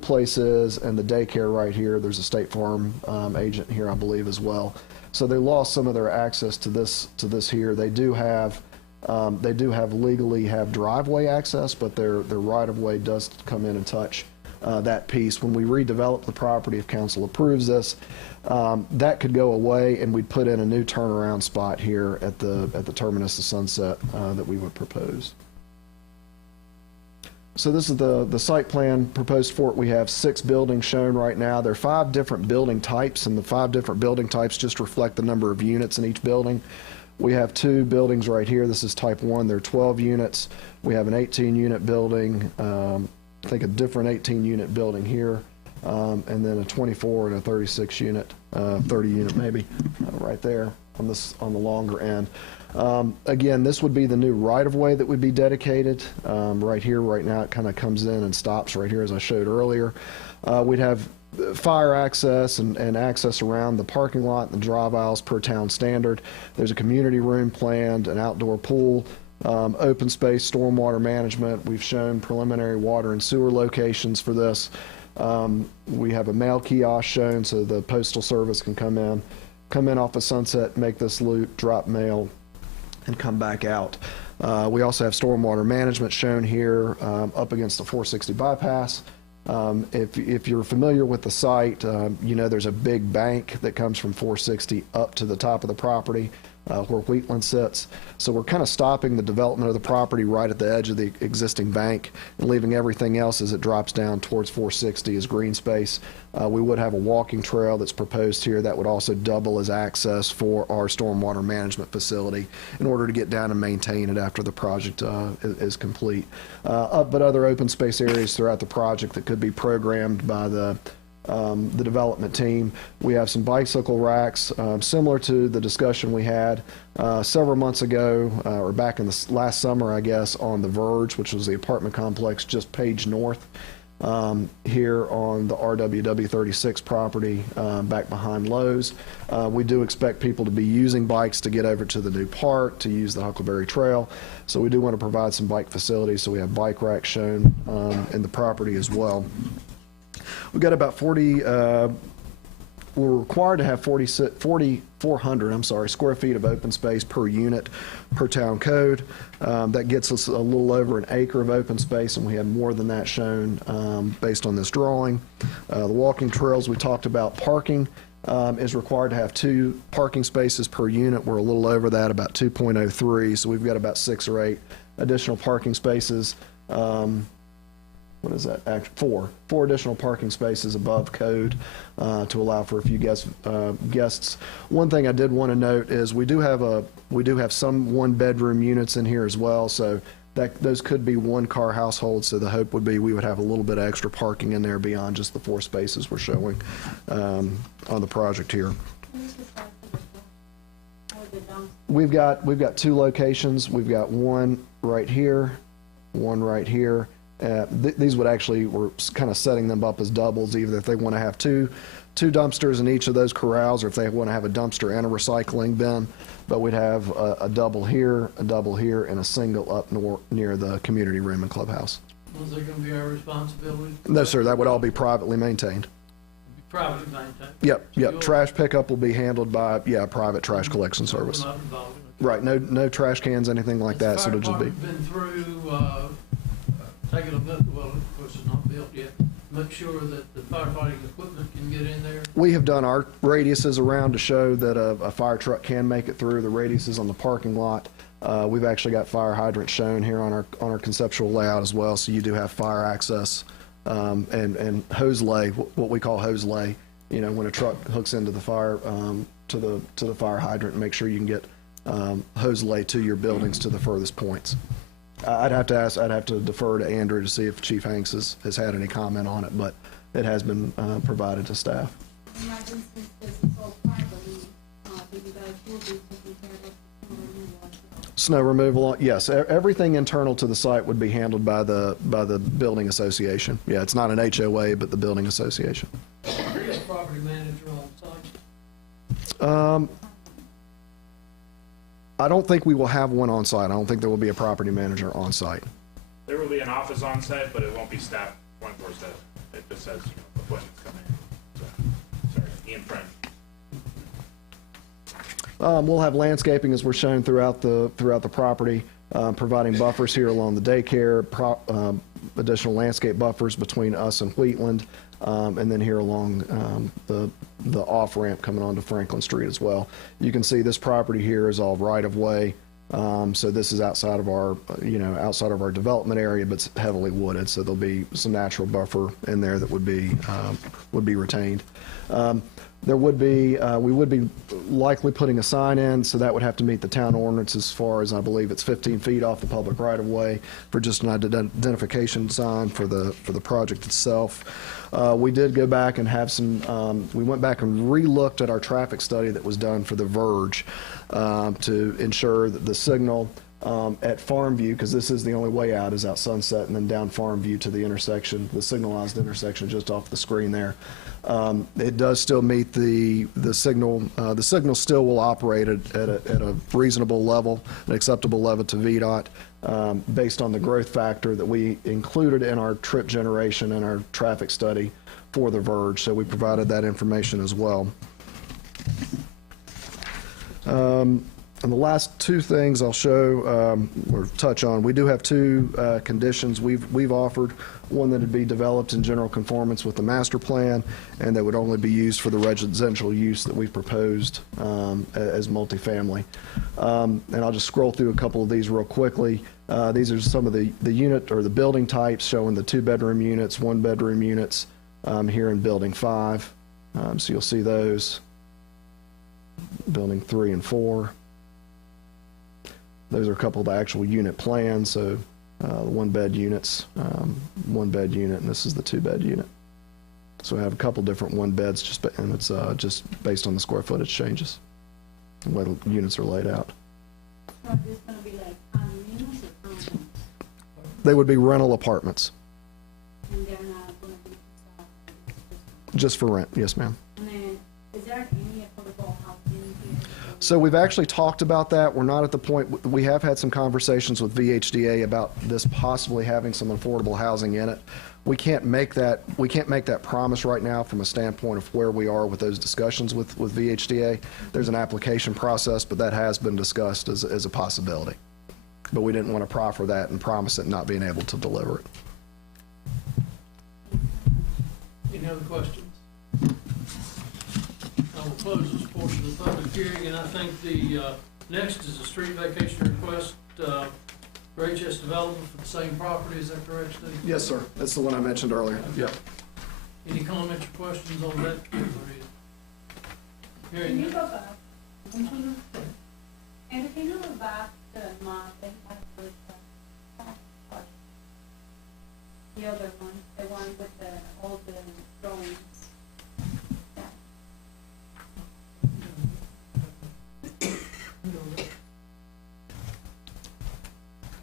place is and the daycare right here. There's a State Farm agent here, I believe, as well. So they lost some of their access to this here. They do have legally have driveway access, but their right of way does come in and touch that piece. When we redevelop the property, if council approves this, that could go away, and we'd put in a new turnaround spot here at the terminus of Sunset that we would propose. So this is the site plan proposed for it. We have 6 buildings shown right now. There are 5 different building types, and the 5 different building types just reflect the number of units in each building. We have 2 buildings right here. This is type 1. There are 12 units. We have an 18-unit building, I think a different 18-unit building here, and then a 24 and a 36-unit, 30-unit maybe, right there on the longer end. Again, this would be the new right-of-way that would be dedicated. Right here, right now, it kind of comes in and stops right here, as I showed earlier. We'd have fire access and access around the parking lot and the drive aisles per town standard. There's a community room planned, an outdoor pool, open space, stormwater management. We've shown preliminary water and sewer locations for this. We have a mail kiosk shown so the postal service can come in off of Sunset, make this loop, drop mail, and come back out. We also have stormwater management shown here up against the 460 bypass. If you're familiar with the site, you know there's a big bank that comes from 460 up to the top of the property where Wheatland sits. So we're kind of stopping the development of the property right at the edge of the existing bank and leaving everything else as it drops down towards 460 as green space. We would have a walking trail that's proposed here that would also double as access for our stormwater management facility in order to get down and maintain it after the project is complete. But other open space areas throughout the project that could be programmed by the development team. We have some bicycle racks, similar to the discussion we had several months ago, or back in the last summer, I guess, on the Verge, which was the apartment complex just Page North. Here on the RWW 36 property, back behind Lowe's. We do expect people to be using bikes to get over to the new park, to use the Huckleberry Trail. So we do want to provide some bike facilities, so we have bike racks shown in the property as well. We've got about 40, we're required to have 4,400 square feet of open space per unit per town code. That gets us a little over an acre of open space, and we have more than that shown based on this drawing. The walking trails we talked about. Parking is required to have 2 parking spaces per unit. We're a little over that, about 2.03, so we've got about 6 or 8 additional parking spaces. What is that? 4 additional parking spaces above code to allow for a few guests. One thing I did want to note is we do have some 1-bedroom units in here as well, so those could be 1-car households. So the hope would be we would have a little bit of extra parking in there beyond just the 4 spaces we're showing on the project here. We've got 2 locations. We've got one right here, one right here. These would actually, we're kind of setting them up as doubles, either if they want to have two dumpsters in each of those corrals, or if they want to have a dumpster and a recycling bin. But we'd have a double here, and a single up near the community room and clubhouse. Was it going to be our responsibility? No, sir, that would all be privately maintained. Privately maintained? Yep. Trash pickup will be handled by, a private trash collection service. Not involved in it. Right, no trash cans, anything like that, so it'll just be. Been through, taking a look, well, of course, it's not built yet, make sure that the firefighting equipment can get in there? We have done our radiuses around to show that a fire truck can make it through. The radiuses on the parking lot. We've actually got fire hydrants shown here on our conceptual layout as well, so you do have fire access and hose lay, what we call hose lay. You know, when a truck hooks into the fire to the fire hydrant, and make sure you can get hose lay to your buildings to the furthest points. I'd have to defer to Andrew to see if Chief Hanks has had any comment on it, but it has been provided to staff. Snow removal, yes. Everything internal to the site would be handled by the building association. Yeah, it's not an HOA, but the building association. Do you have a property manager on site? I don't think we will have one on site. I don't think there will be a property manager on site. There will be an office on site, but it won't be staffed 24/7. It just says appointments come in. So, sorry, Ian French. We'll have landscaping as we're shown throughout the property, providing buffers here along the daycare, additional landscape buffers between us and Wheatland, and then here along the off-ramp coming onto Franklin Street as well. You can see this property here is all right-of-way, so this is outside of our development area, but it's heavily wooded, so there'll be some natural buffer in there that would be retained. There would be, we would be likely putting a sign in, so that would have to meet the town ordinance as far as, I believe it's 15 feet off the public right-of-way for just an identification sign for the project itself. We did go back and have some, we went back and re-looked at our traffic study that was done for the Verge to ensure that the signal at Farmview, because this is the only way out, is out Sunset and then down Farmview to the intersection, the signalized intersection just off the screen there. It does still meet the signal. The signal still will operate at a reasonable level, an acceptable level to VDOT, based on the growth factor that we included in our trip generation and our traffic study for the Verge. So we provided that information as well. And the last two things I'll show or touch on, we do have two conditions we've offered. One that would be developed in general conformance with the master plan, and that would only be used for the residential use that we've proposed as multifamily. And I'll just scroll through a couple of these real quickly. These are some of the unit or the building types showing the 2-bedroom units, 1-bedroom units here in Building 5. So you'll see those. Building 3 and 4. Those are a couple of the actual unit plans. So 1-bed units, 1-bed unit, and this is the 2-bed unit. So we have a couple different 1-beds, and it's just based on the square footage changes and the way the units are laid out. So this gonna be like condominiums or condos? They would be rental apartments, And they're not gonna be just for rent. Yes, ma'am. And then, is there any affordable housing here? So we've actually talked about that. We're not at the point, we have had some conversations with VHDA about this possibly having some affordable housing in it. We can't make that promise right now from a standpoint of where we are with those discussions with VHDA. There's an application process, but that has been discussed as a possibility. But we didn't want to proffer that and promise it not being able to deliver it. Any other questions? I will close this portion of the public hearing, and I think the next is a street vacation request for HS Development for the same property. Is that correct, Steve? Yes, sir. That's the one I mentioned earlier. Yep. Any comments or questions on that? Can you go back? And can you go back to the other one, the one with all the drawings?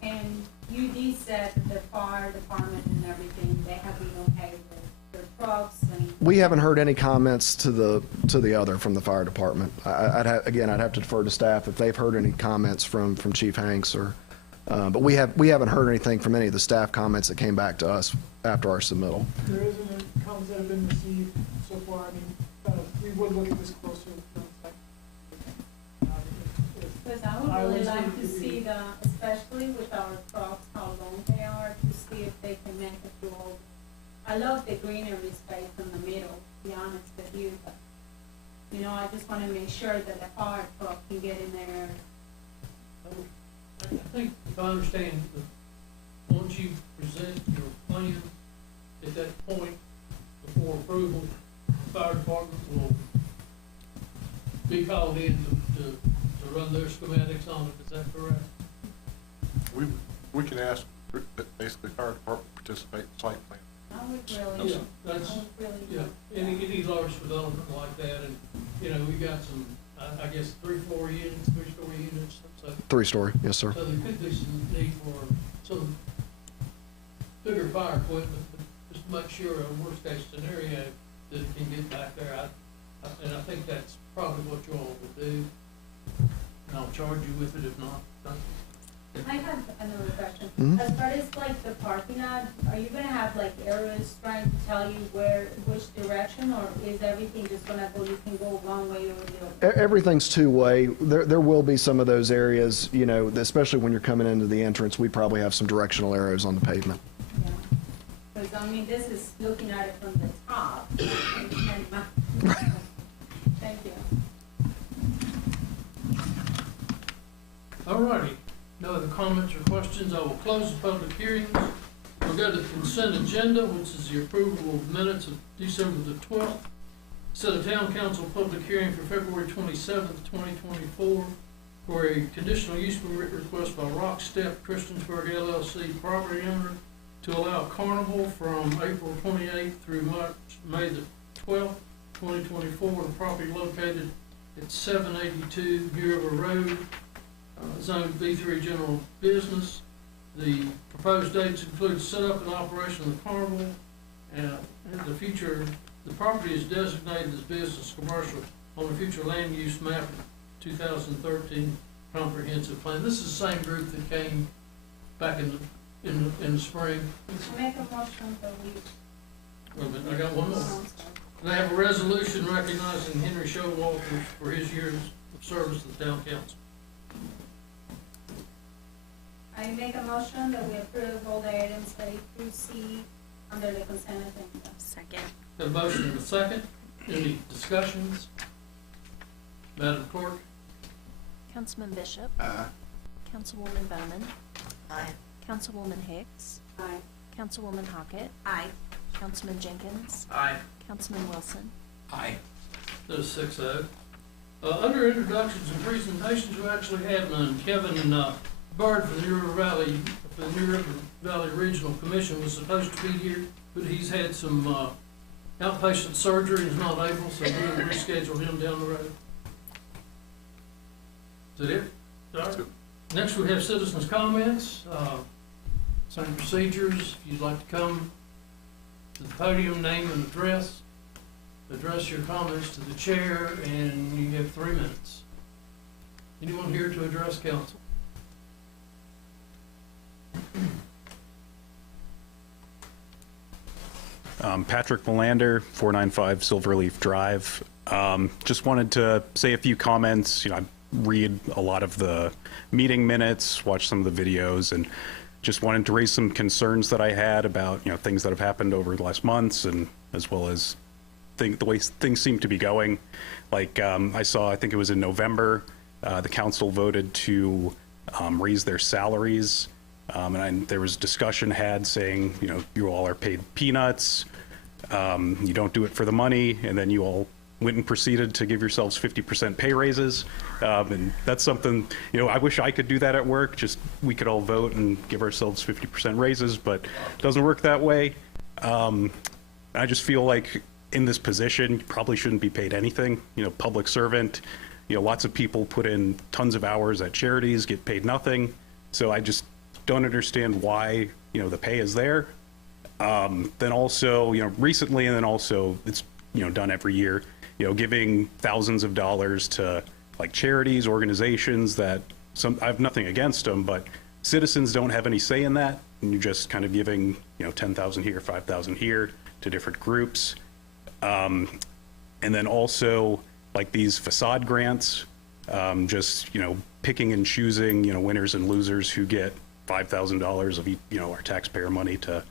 And UD said the fire department and everything, they have been okay with their trucks and. We haven't heard any comments to the other from the fire department. I'd have to defer to staff if they've heard any comments from Chief Hanks or, but we haven't heard anything from any of the staff comments that came back to us after our submittal. There isn't any comments that have been received so far. I mean, we would look at this closer. Because I would really like to see the, especially with our trucks, how long they are, to see if they can make it through all. I love the greenery space in the middle, to be honest with you, but, you know, I just want to make sure that the fire truck can get in there. I think, if I understand, once you present your plan, at that point, before approval, the fire department will be called in to run their schematics on it. Is that correct? We can ask, basically, fire department to participate in site plan. I would really, Yeah, that's, I would really. yeah, any large development like that, and, you know, we got some, I guess, 3-story units, so. 3-story, yes, sir. So there could be some need for some bigger fire equipment, but just to make sure a worst case scenario that it can get back there. And I think that's probably what you all will do. And I'll charge you with it if not. I have another question. Mhm. As far as like the parking lot, are you gonna have like arrows trying to tell you which direction, or is everything just gonna go, you can go one way or the other? Everything's two-way. There will be some of those areas, you know, especially when you're coming into the entrance, we probably have some directional arrows on the pavement. Because, I mean, this is looking at it from the top. Thank you. All righty. No other comments or questions. I will close the public hearings. We'll go to the consent agenda, which is the approval of minutes of December the 12th. Set a town council public hearing for February 27th, 2024 for a conditional use permit request by Rock Step Christiansburg LLC property owner to allow carnival from April 28th through May the 12th, 2024. The property located at 782 River Road. Zone B3 General Business. The proposed dates include setup and operation of the carnival, and in the future, the property is designated as business commercial on the future land use map 2013 comprehensive plan. This is the same group that came back in the spring. Make a motion that we. Wait a minute, I got one more. And I have a resolution recognizing Henry Showalter for his years of service to the town council. I make a motion that we approve all the items A through C under the consent agenda. Second. Got a motion and a second. Any discussions? Madam Clerk? Councilman Bishop. Aye. Councilwoman Bowman. Aye. Councilwoman Hicks. Aye. Councilwoman Hockett. Aye. Councilman Jenkins. Aye. Councilman Wilson. Aye. That is 6-0. Under introductions and presentations, we actually have none. Kevin Bird from the New River Valley Regional Commission was supposed to be here, but he's had some outpatient surgery and is not able, so we'll reschedule him down the road. Is that it? All right. Next, we have citizens' comments. Same procedures. If you'd like to come to the podium, name and address your comments to the chair, and you have 3 minutes. Anyone here to address council? Patrick Melander, 495 Silverleaf Drive. Just wanted to say a few comments. I read a lot of the meeting minutes, watch some of the videos, and just wanted to raise some concerns that I had about things that have happened over the last months, and as well as the way things seem to be going. Like I think it was in November, the council voted to raise their salaries. And there was discussion had saying, you all are paid peanuts, you don't do it for the money, and then you all went and proceeded to give yourselves 50% pay raises. And that's something, I wish I could do that at work, just we could all vote and give ourselves 50% raises, but it doesn't work that way. I just feel like in this position, you probably shouldn't be paid anything, public servant, lots of people put in tons of hours at charities, get paid nothing. So I just don't understand why, the pay is there. Then also, recently, and then also it's, done every year, giving thousands of dollars to like charities, organizations that I have nothing against them, but citizens don't have any say in that. And you're just kind of giving, 10,000 here, 5,000 here to different groups. And then also like these facade grants, just, picking and choosing, winners and losers who get $5,000 of our taxpayer money to,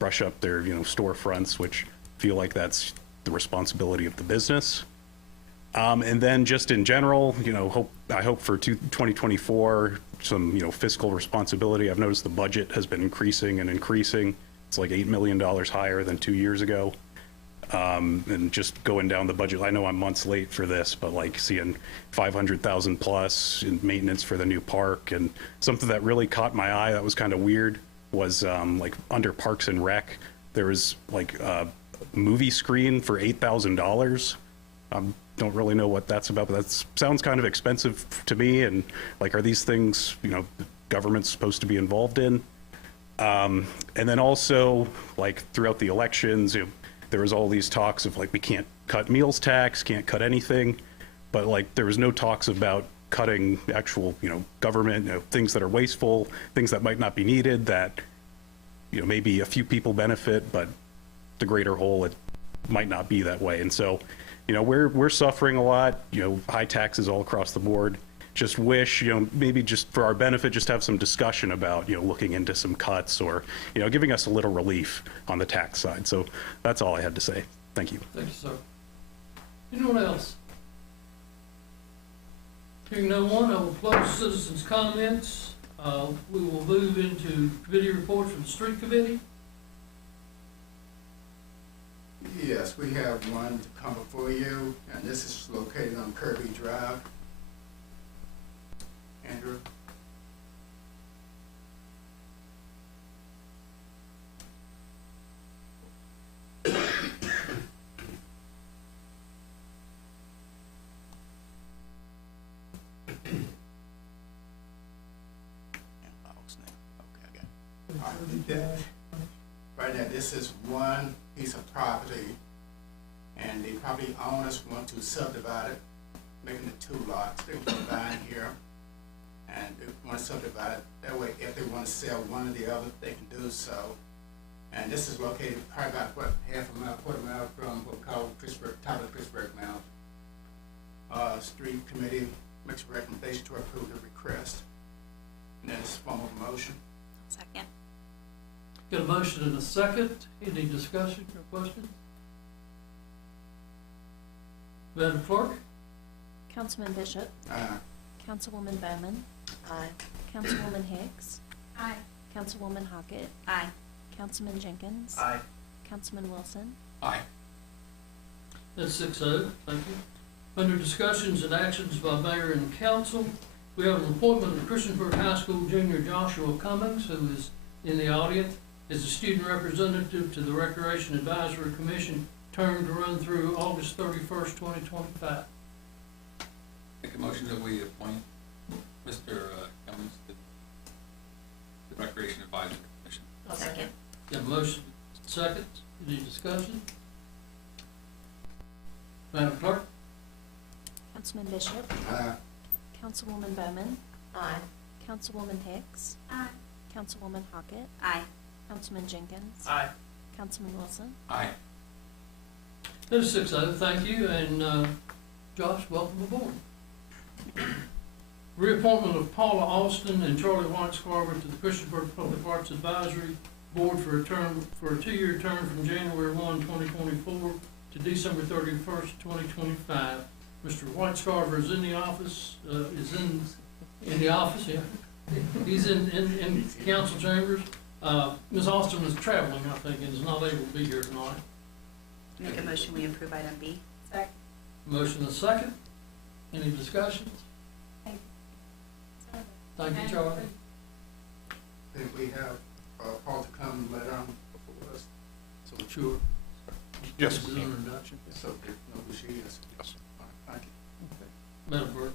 brush up their storefronts, which feel like that's the responsibility of the business. And then just in general, I hope for 2024 some fiscal responsibility. I've noticed the budget has been increasing and increasing. It's like $8 million higher than 2 years ago. And just going down the budget, I know I'm months late for this, but like seeing 500,000 plus in maintenance for the new park, and something that really caught my eye that was kind of weird was like under Parks and Rec, there was like a movie screen for $8,000. Don't really know what that's about, but that sounds kind of expensive to me. And like, are these things, the government's supposed to be involved in? And then also like throughout the elections, there was all these talks of like, we can't cut meals tax, can't cut anything, but like there was no talks about cutting actual, government, things that are wasteful, things that might not be needed, that, maybe a few people benefit, but the greater whole, it might not be that way. And so, we're suffering a lot, high taxes all across the board. Just wish, maybe just for our benefit, just have some discussion about, looking into some cuts or, giving us a little relief on the tax side. So that's all I had to say. Thank you. Thank you, sir. Anyone else? Hearing no one, I will close citizens' comments. We will move into committee reports from the street committee. Yes, we have one to come before you, and this is located on Kirby Drive. Andrew? Right now, this is one piece of property, and the property owners want to subdivide it, making it 2 lots. They combine here, and they want to subdivide it. That way, if they want to sell one or the other, they can do so. And this is located probably about, what, half a mile, quarter mile from what we call Pittsburgh, top of the Pittsburgh Mountain. Street Committee makes a recommendation to approve the request. And then it's form of a motion. Second. Got a motion and a second. Any discussion or questions? Madam Clerk? Councilman Bishop. Aye. Councilwoman Bowman. Aye. Councilwoman Hicks. Aye. Councilwoman Hockett. Aye. Councilman Jenkins. Aye. Councilman Wilson. Aye. That's 6-0, thank you. Under discussions and actions by mayor and council, we have an appointment of Christiansburg High School junior Joshua Cummings, who is in the audience, as a student representative to the Recreation Advisory Commission, term to run through August 31st, 2025. Make a motion that we appoint Mr. Cummings to the Recreation Advisory Commission. Second. Got a motion, second, any discussion? Madam Clerk? Councilman Bishop. Aye. Councilwoman Bowman. Aye. Councilwoman Hicks. Aye. Councilwoman Hockett. Aye. Councilman Jenkins. Aye. Councilman Wilson. Aye. That is 6-0, thank you, and Josh, welcome aboard. Reappointment of Paula Austin and Charlie Whitescarver to the Christiansburg Public Arts Advisory Board for a 2-year term from January 1, 2024 to December 31st, 2025. Mr. Whitescarver is in the office, in the office, yeah. He's in council chambers. Ms. Austin is traveling, I think, and is not able to be here tonight. Make a motion, we approve item B. Second. Motion is second. Any discussions? Thank you, Charlie. Then we have Paul to come later on before us. So Sure. Yes, This is an introduction. So they know who she is. Yes. All right, thank you. Madam Clerk?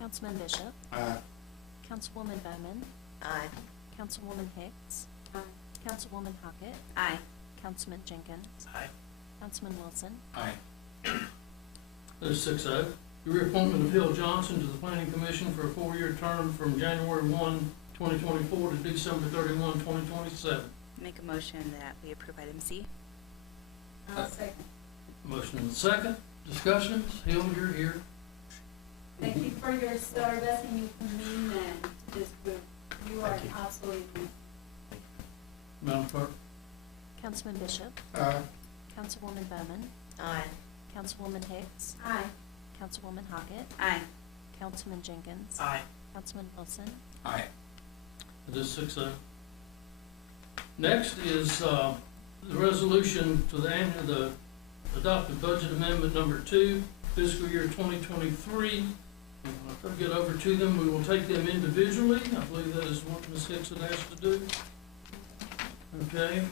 Councilman Bishop. Aye. Councilwoman Bowman. Aye. Councilwoman Hicks. Aye. Councilwoman Hockett. Aye. Councilman Jenkins. Aye. Councilman Wilson. Aye. That is 6-0. The reappointment of Hill Johnson to the Planning Commission for a 4-year term from January 1, 2024 to December 31, 2027. Make a motion that we approve item C. I'll second. Motion and second. Discussions? Hill, you're here. Thank you for your service and your commitment to this group. You are absolutely. Madam Clerk? Councilman Bishop. Aye. Councilwoman Bowman. Aye. Councilwoman Hicks. Aye. Councilwoman Hockett. Aye. Councilman Jenkins. Aye. Councilman Wilson. Aye. It is 6-0. Next is the resolution to the adopted budget amendment number 2, fiscal year 2023. I'll get over to them. We will take them individually. I believe that is what Ms. Hicks had asked to do. Okay.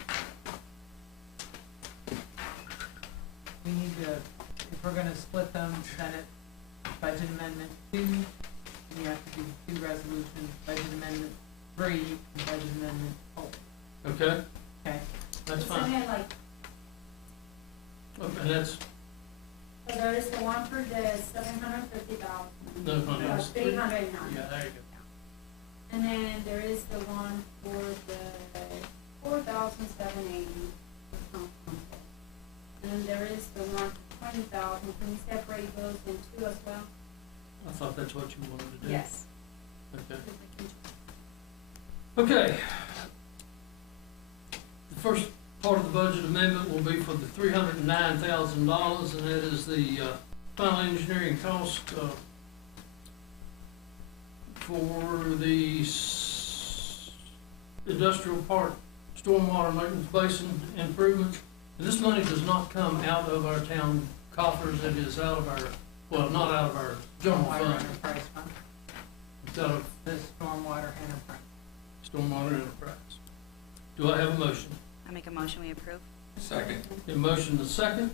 We need to, if we're gonna split them, Senate Budget Amendment 2, we have to do 2 resolutions, Budget Amendment 3, and Budget Amendment 4. Okay, Okay? that's So fine. then, like, And that's, so there is the one for the 750,000. no, honey, Or it's 309. yeah, there you go. And then there is the one for the 4,780. And then there is the one for 20,000. Can you separate those in 2 as well? I thought that's what you wanted to do. Yes. Okay. Okay. The first part of the budget amendment will be for the $309,000, and that is the final engineering cost for the industrial park stormwater maintenance basin improvements. And this money does not come out of our town coffers. It is out of our, well, not out of our general Stormwater fund. Enterprise Fund, It's out of the Stormwater Enterprise. Stormwater Enterprise. Do I have a motion? I make a motion, we approve. Second. A motion to second.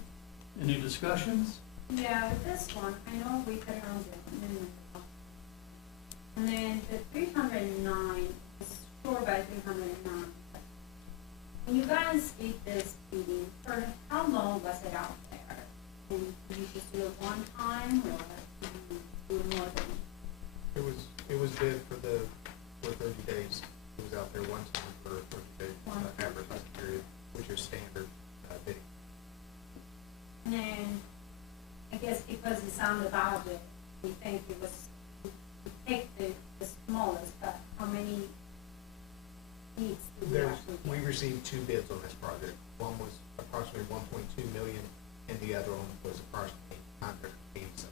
Any discussions? Yeah, with this one, I know we put it on the amendment. And then the 309 is store by just did this meeting, for how long was it out there? And did you just do it one time, or did you do more than? It was bid for 30 days. It was out there one time for a 30-day advertising period, which is standard bidding. And then, I guess because it's on the budget, we think it was, we picked the smallest, but how many needs do we actually get? We received 2 bids on this project. One was approximately 1.2 million, and the other one was approximately 987,000.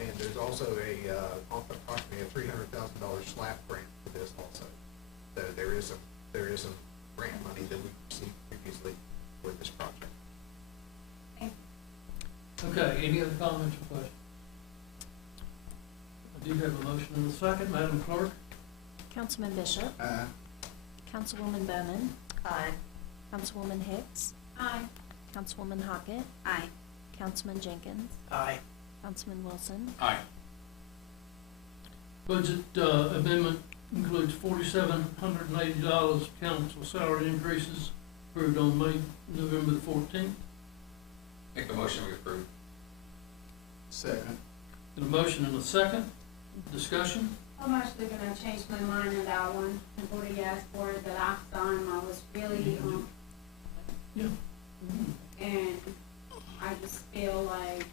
And there's also approximately a $300,000 SLAP grant for this also. So there is some grant money that we received previously for this project. Okay, any other comments or questions? I do have a motion and a second. Madam Clerk? Councilman Bishop. Aye. Councilwoman Bowman. Aye. Councilwoman Hicks. Aye. Councilwoman Hockett. Aye. Councilman Jenkins. Aye. Councilman Wilson. Aye. Budget amendment includes $4,780 council salary increases approved on November the 14th. Make a motion we approve. Second. Got a motion and a second. Discussion? I'm actually gonna change my mind on that one, and vote yes for it. The last time I was really, Yeah. and I just feel like,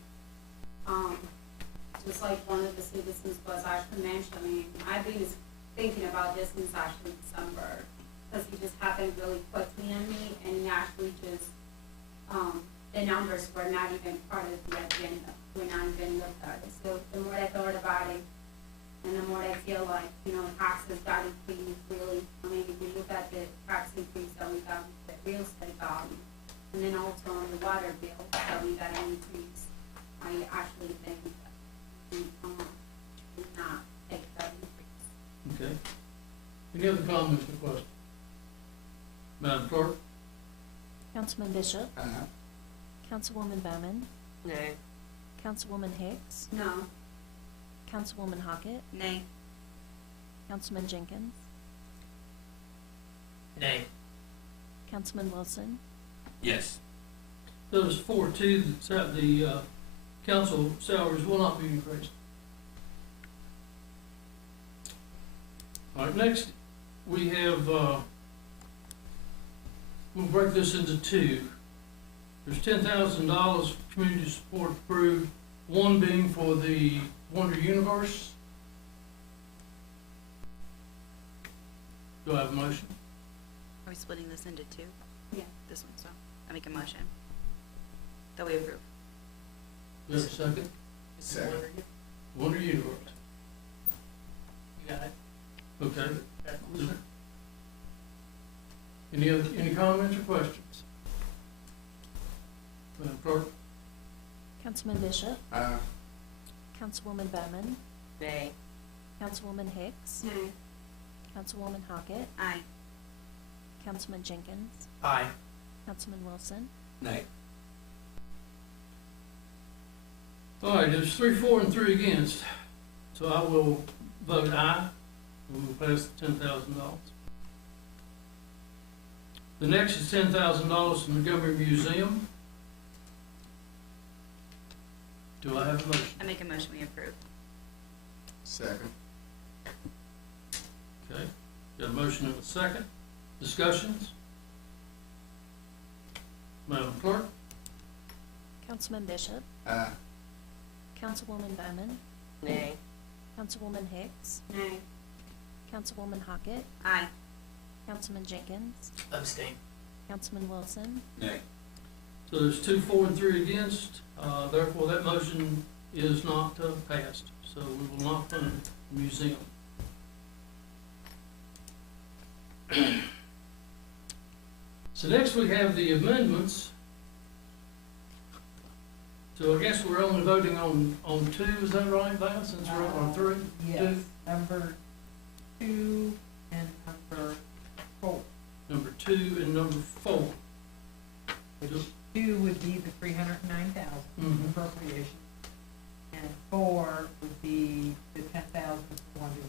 just like one of the citizens was actually mentioning, I've been thinking about this since actually December, because it just happened really quickly on me, and actually just, the numbers were not even part of the agenda when I even looked at it. So the more I thought about it, and the more I feel like, taxes got increased really. I mean, if you look at the tax increase that we got with the real estate value, and then also on the water bill that we got an increase, I actually think that we did not take that increase. Okay. Any other comments or questions? Madam Clerk? Councilman Bishop. Aye. Councilwoman Bowman. Nay. Councilwoman Hicks. No. Councilwoman Hockett. Nay. Councilman Jenkins. Nay. Councilman Wilson. Yes. Those 4-2 that the council salaries will not be increased. All right, next we have, we'll break this into 2. There's $10,000 community support approved, one being for the Wonder Universe. Do I have a motion? Are we splitting this into 2? Yeah. This one, so I make a motion that we approve. Do you have a second? Second. Wonder Universe. You got it? Okay. Any comments or questions? Madam Clerk? Councilman Bishop. Aye. Councilwoman Bowman. Nay. Councilwoman Hicks. Nay. Councilwoman Hockett. Aye. Councilman Jenkins. Aye. Councilman Wilson. Nay. All right, there's 3 for and 3 against, so I will vote aye. We will pass the $10,000. The next is $10,000 from the Montgomery Museum. Do I have a motion? I make a motion we approve. Second. Okay, got a motion and a second. Discussions? Madam Clerk? Councilman Bishop. Aye. Councilwoman Bowman. Nay. Councilwoman Hicks. Nay. Councilwoman Hockett. Aye. Councilman Jenkins. Abstain. Councilman Wilson. Nay. So there's 2 for and 3 against, therefore that motion is not passed. So we will not fund the museum. So next we have the amendments. So I guess we're only voting on 2, is that right, Val, since we're on 3? Yes, number 2 and number 4. Number 2 and number 4. Which 2 would be the 309,000 Mhm. appropriation, and 4 would be the 10,000 for Wonder.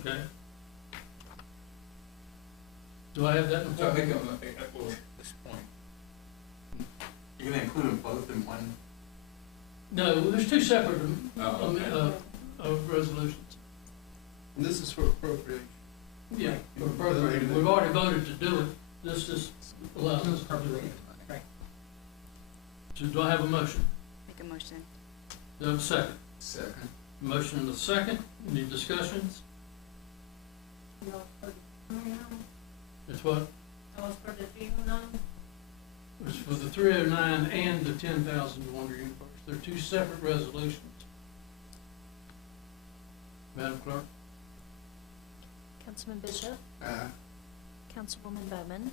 Okay. Do I have that in So I front think, of me? well, at this point, you're gonna include them both in one? No, there's two separate, Oh, okay. resolutions. And this is for appropriation. Yeah, for appropriating. We've already voted to do it. This just allows us to do it. Right. So do I have a motion? Make a motion. Do I have a second? Second. Motion and a second. Any discussions? No, for the 309, It's what? that was for the 309. It's for the 309 and the 10,000 to Wonder Universe. They're two separate resolutions. Madam Clerk? Councilman Bishop, Councilwoman Bowman,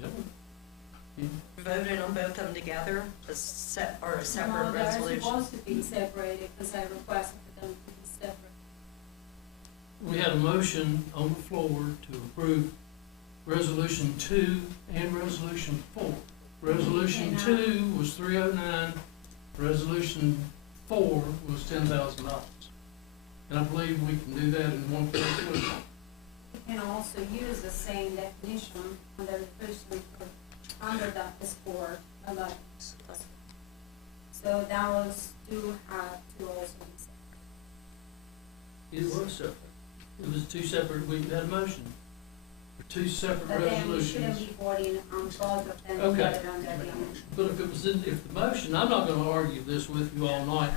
Yep. Voted on both of them together, a separate No, they're resolution? supposed to be separated, because I requested for them to be separate. We had a motion on the floor to approve Resolution 2 and Resolution 4. Resolution 2 was 309, Resolution 4 was $10,000. And I believe we can do that in one place. You can also use the same definition under the first report, under that is for elections. So that was do have to also be separate. It was separate. It was two separate, we had a motion for two separate But then we shouldn't resolutions. be voting on both of them Okay. together under the amendment. But if it was in, if the motion, I'm not gonna argue this with you all night.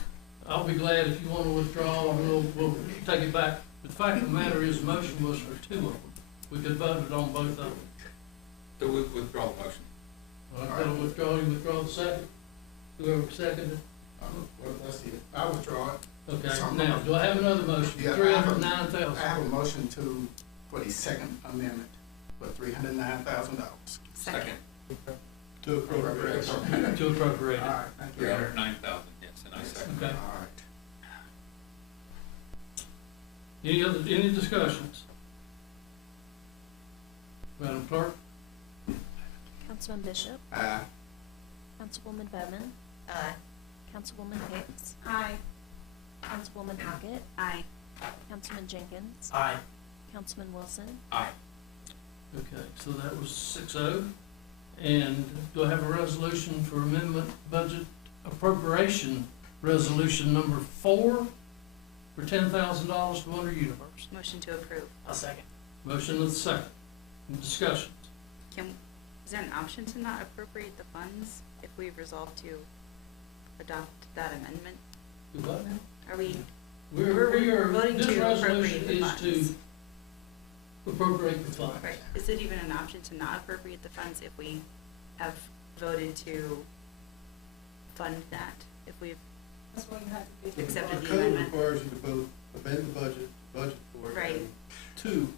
I'll be glad if you wanna withdraw, we'll take it back. But the fact of the matter is, the motion was for two of them. We could vote it on both of them. So we withdraw the motion. All right, I'll withdraw, you withdraw the second? Whoever seconded? Well, let's see, I withdraw it. Okay, now, do I have another motion? Yeah, Three I have hundred a- nine thousand. I have a motion for the second amendment for $309,000. Second. To appropriate. To appropriate All it. right, thank you. 309,000, yes, and I second. Okay. All right. Any discussions? Madam Clerk? Councilman Bishop, Aye. Councilwoman Bowman, Aye. Councilwoman Hicks, Aye. Councilwoman Hockett, Aye. Councilman Jenkins, Aye. Councilman Wilson, Aye. Okay, so that was 6-0. And do I have a resolution for amendment budget appropriation resolution number 4 for $10,000 to Wonder Universe? Motion to approve. I'll second. Motion and a second. Any discussions? Is there an option to not appropriate the funds if we've resolved to adopt that amendment? Do what now? Are we, We are, voting this to resolution appropriate the is funds. to appropriate the funds. right, is it even an option to not appropriate the funds if we have voted to fund that? If we've That's what you have to do. accepted the Our code amendment? requires you to both amend the budget for it. Right. and two,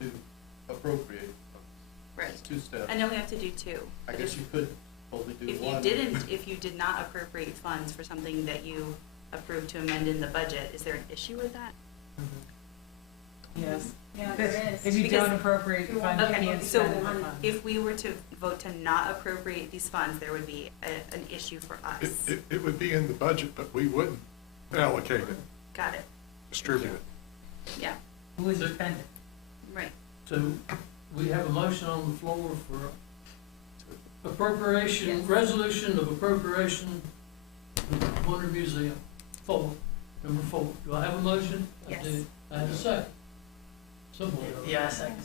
to appropriate. Right. It's two steps. I know we have to do two. I but guess you could only do If one. you didn't, if you did not appropriate funds for something that you approved to amend in the budget, is there an issue with that? Yes. Yeah, there is. If you Because- don't appropriate the funds, you Okay, can't so spend the funds. if we were to vote to not appropriate these funds, there would be an issue for us. It would be in the budget, but we wouldn't allocate it, Got it, distribute it. yeah, Who would spend it? right. So we have a motion on the floor for appropriation, Yes. resolution of appropriation of Wonder Museum, number 4. Do I have a motion? I Yes. do. I have a second. Someone. Yeah, I second.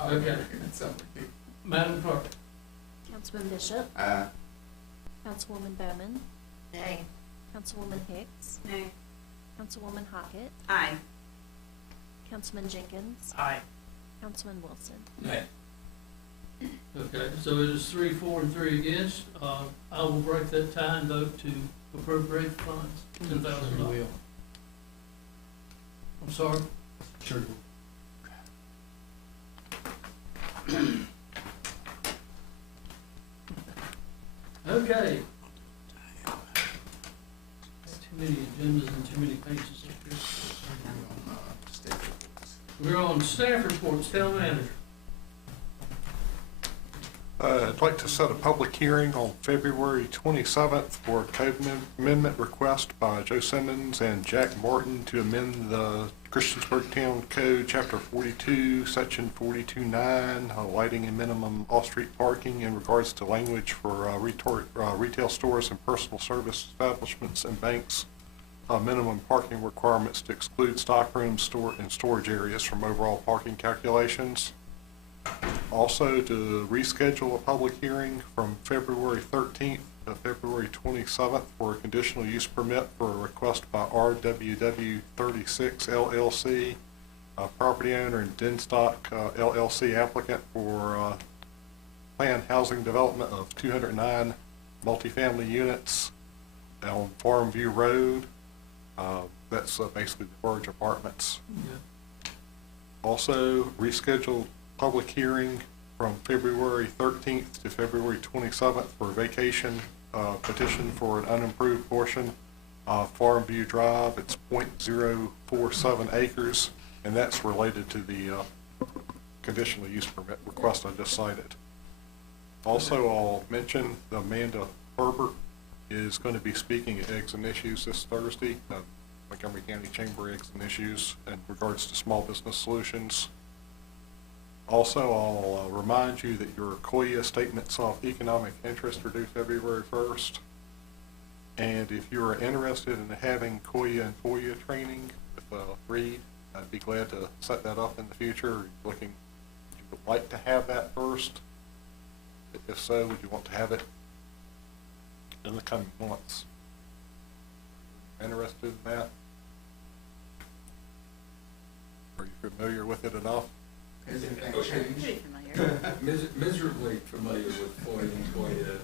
Okay. Something. Madam Clerk? Councilman Bishop, Aye. Councilwoman Bowman, Nay. Councilwoman Hicks, Nay. Councilwoman Hockett, Aye. Councilman Jenkins, Aye. Councilman Wilson. Nay. Okay, so it is 3 for, and 3 against. I will break that tie and vote to appropriate the funds, $10,000. I'm sorry? Sure. Okay. Too many agendas and too many pages up here. We're on staff reports, town manager. I'd like to set a public hearing on February 27th for a code amendment request by Joe Simmons and Jack Martin to amend the Christiansburg Town Code, Chapter 42, Section 42.9, lighting and minimum off-street parking in regards to language for retail stores and personal service establishments and banks, minimum parking requirements to exclude stockrooms, and storage areas from overall parking calculations. Also, to reschedule a public hearing from February 13th to February 27th for a conditional use permit for a request by RWW 36 LLC, property owner, and Denstock LLC applicant for planned housing development of 209 multifamily units on Farmview Road. That's basically the Burge Apartments. Also, rescheduled public hearing from February 13th to February 27th for a vacation petition for an unimproved portion of Farmview Drive. It's .047 acres, and that's related to the conditional use permit request I just cited. Also, I'll mention that Amanda Herbert is going to be speaking at Eggs and Issues this Thursday, Montgomery County Chamber Eggs and Issues, in regards to small business solutions. Also, I'll remind you that your COIA statements of economic interest are due February 1st. And if you're interested in having COIA and FOIA training with Reed, I'd be glad to set that up in the future. Would you like to have that first? If so, would you want to have it in the coming months? Interested in that? Are you familiar with it enough? Has anything changed? Miserably familiar with FOIA and FOIA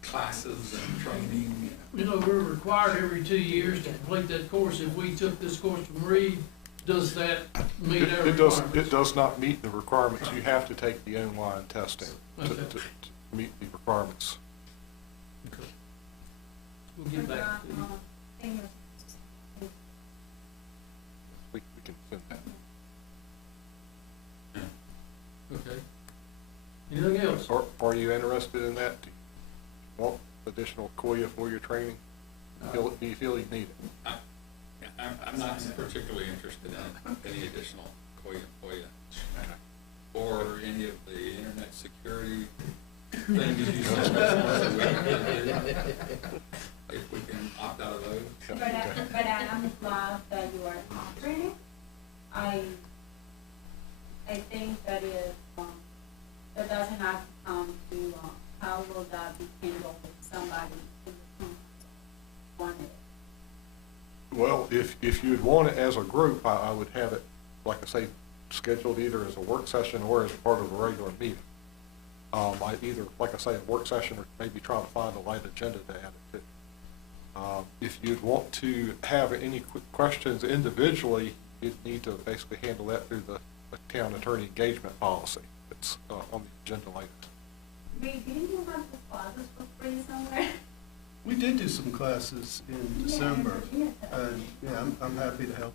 classes and training. You know, we're required every 2 years to complete that course. If we took this course from Reed, does that meet our requirements? It does not meet the requirements. You have to take the online testing to meet the requirements. Okay. We'll get back to you. We can send that. Okay. Anything else? Are you interested in that? Do you want additional COIA for your training? Do you feel you need it? I'm not particularly interested in any additional COIA, FOIA, or any of the internet security things you if we can opt out of those. But I'm glad that you are offering it. I think that is, that doesn't have to come to, how will that be handled if somebody in the council wanted it? Well, if you'd want it as a group, I would have it, like I say, scheduled either as a work session or as part of a regular meeting. I either, like I say, a work session or maybe trying to find a light agenda to add it to. If you'd want to have any quick questions individually, you'd need to basically handle that through the town attorney engagement policy. It's on the agenda later. Wait, didn't you have the classes for free somewhere? We did do some classes in December, and yeah, I'm happy to help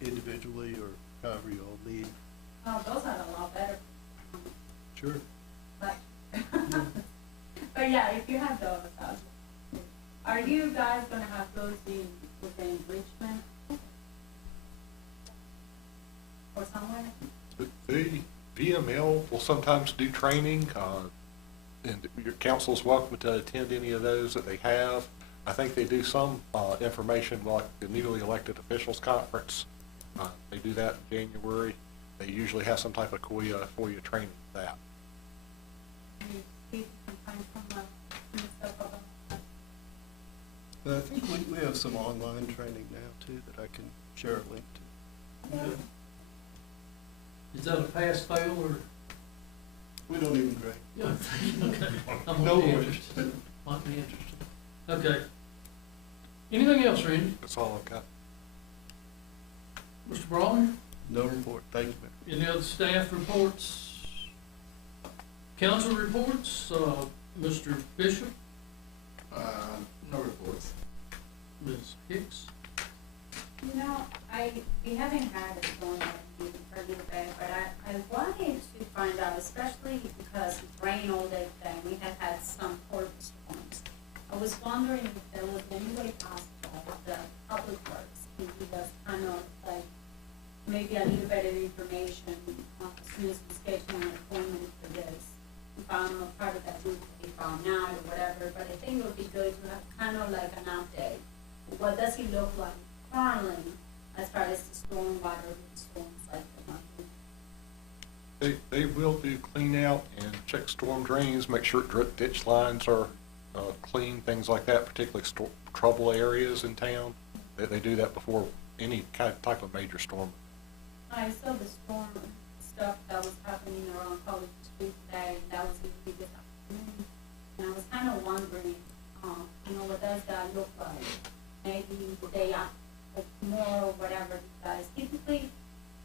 individually or however you all need. Oh, those are a lot better. Sure. But, but yeah, if you have those, are you guys gonna have those within Richmond? Or somewhere? The VML will sometimes do training, and your council's welcome to attend any of those that they have. I think they do some information like the newly elected officials conference. They do that in January. They usually have some type of FOIA training for that. I think we have some online training now too that I can share a link to. Yeah. Is that a pass-fail or? We don't even grade. Yeah, okay. I'm No be worries. interested. Might be interested. Okay. Anything else, Randy? That's all I've got. Mr. Broughton? No report. Thank you, Mayor. Any other staff reports? Council reports? Mr. Bishop? No reports. Ms. Hicks? You know, we haven't had a storm like we've heard little bit, but I wanted to find out, especially because it rained all day today, we have had some horrible storms. I was wondering if there was any way possible that the public works can give us kind of like maybe a little bit of information as soon as we schedule an appointment for this. If I'm a part of that group, if I'm not or whatever, but I think it would be good to have kind of like an update. What does it look like currently as far as the stormwater storms like the monthly? They will do clean out and check storm drains, make sure ditch lines are clean, things like that, particularly trouble areas in town. They do that before any type of major storm. I saw the storm stuff that was happening around College Street today, and that was really good afternoon. And I was kind of wondering, what does that look like? Maybe the day after, like tomorrow, or whatever, because typically,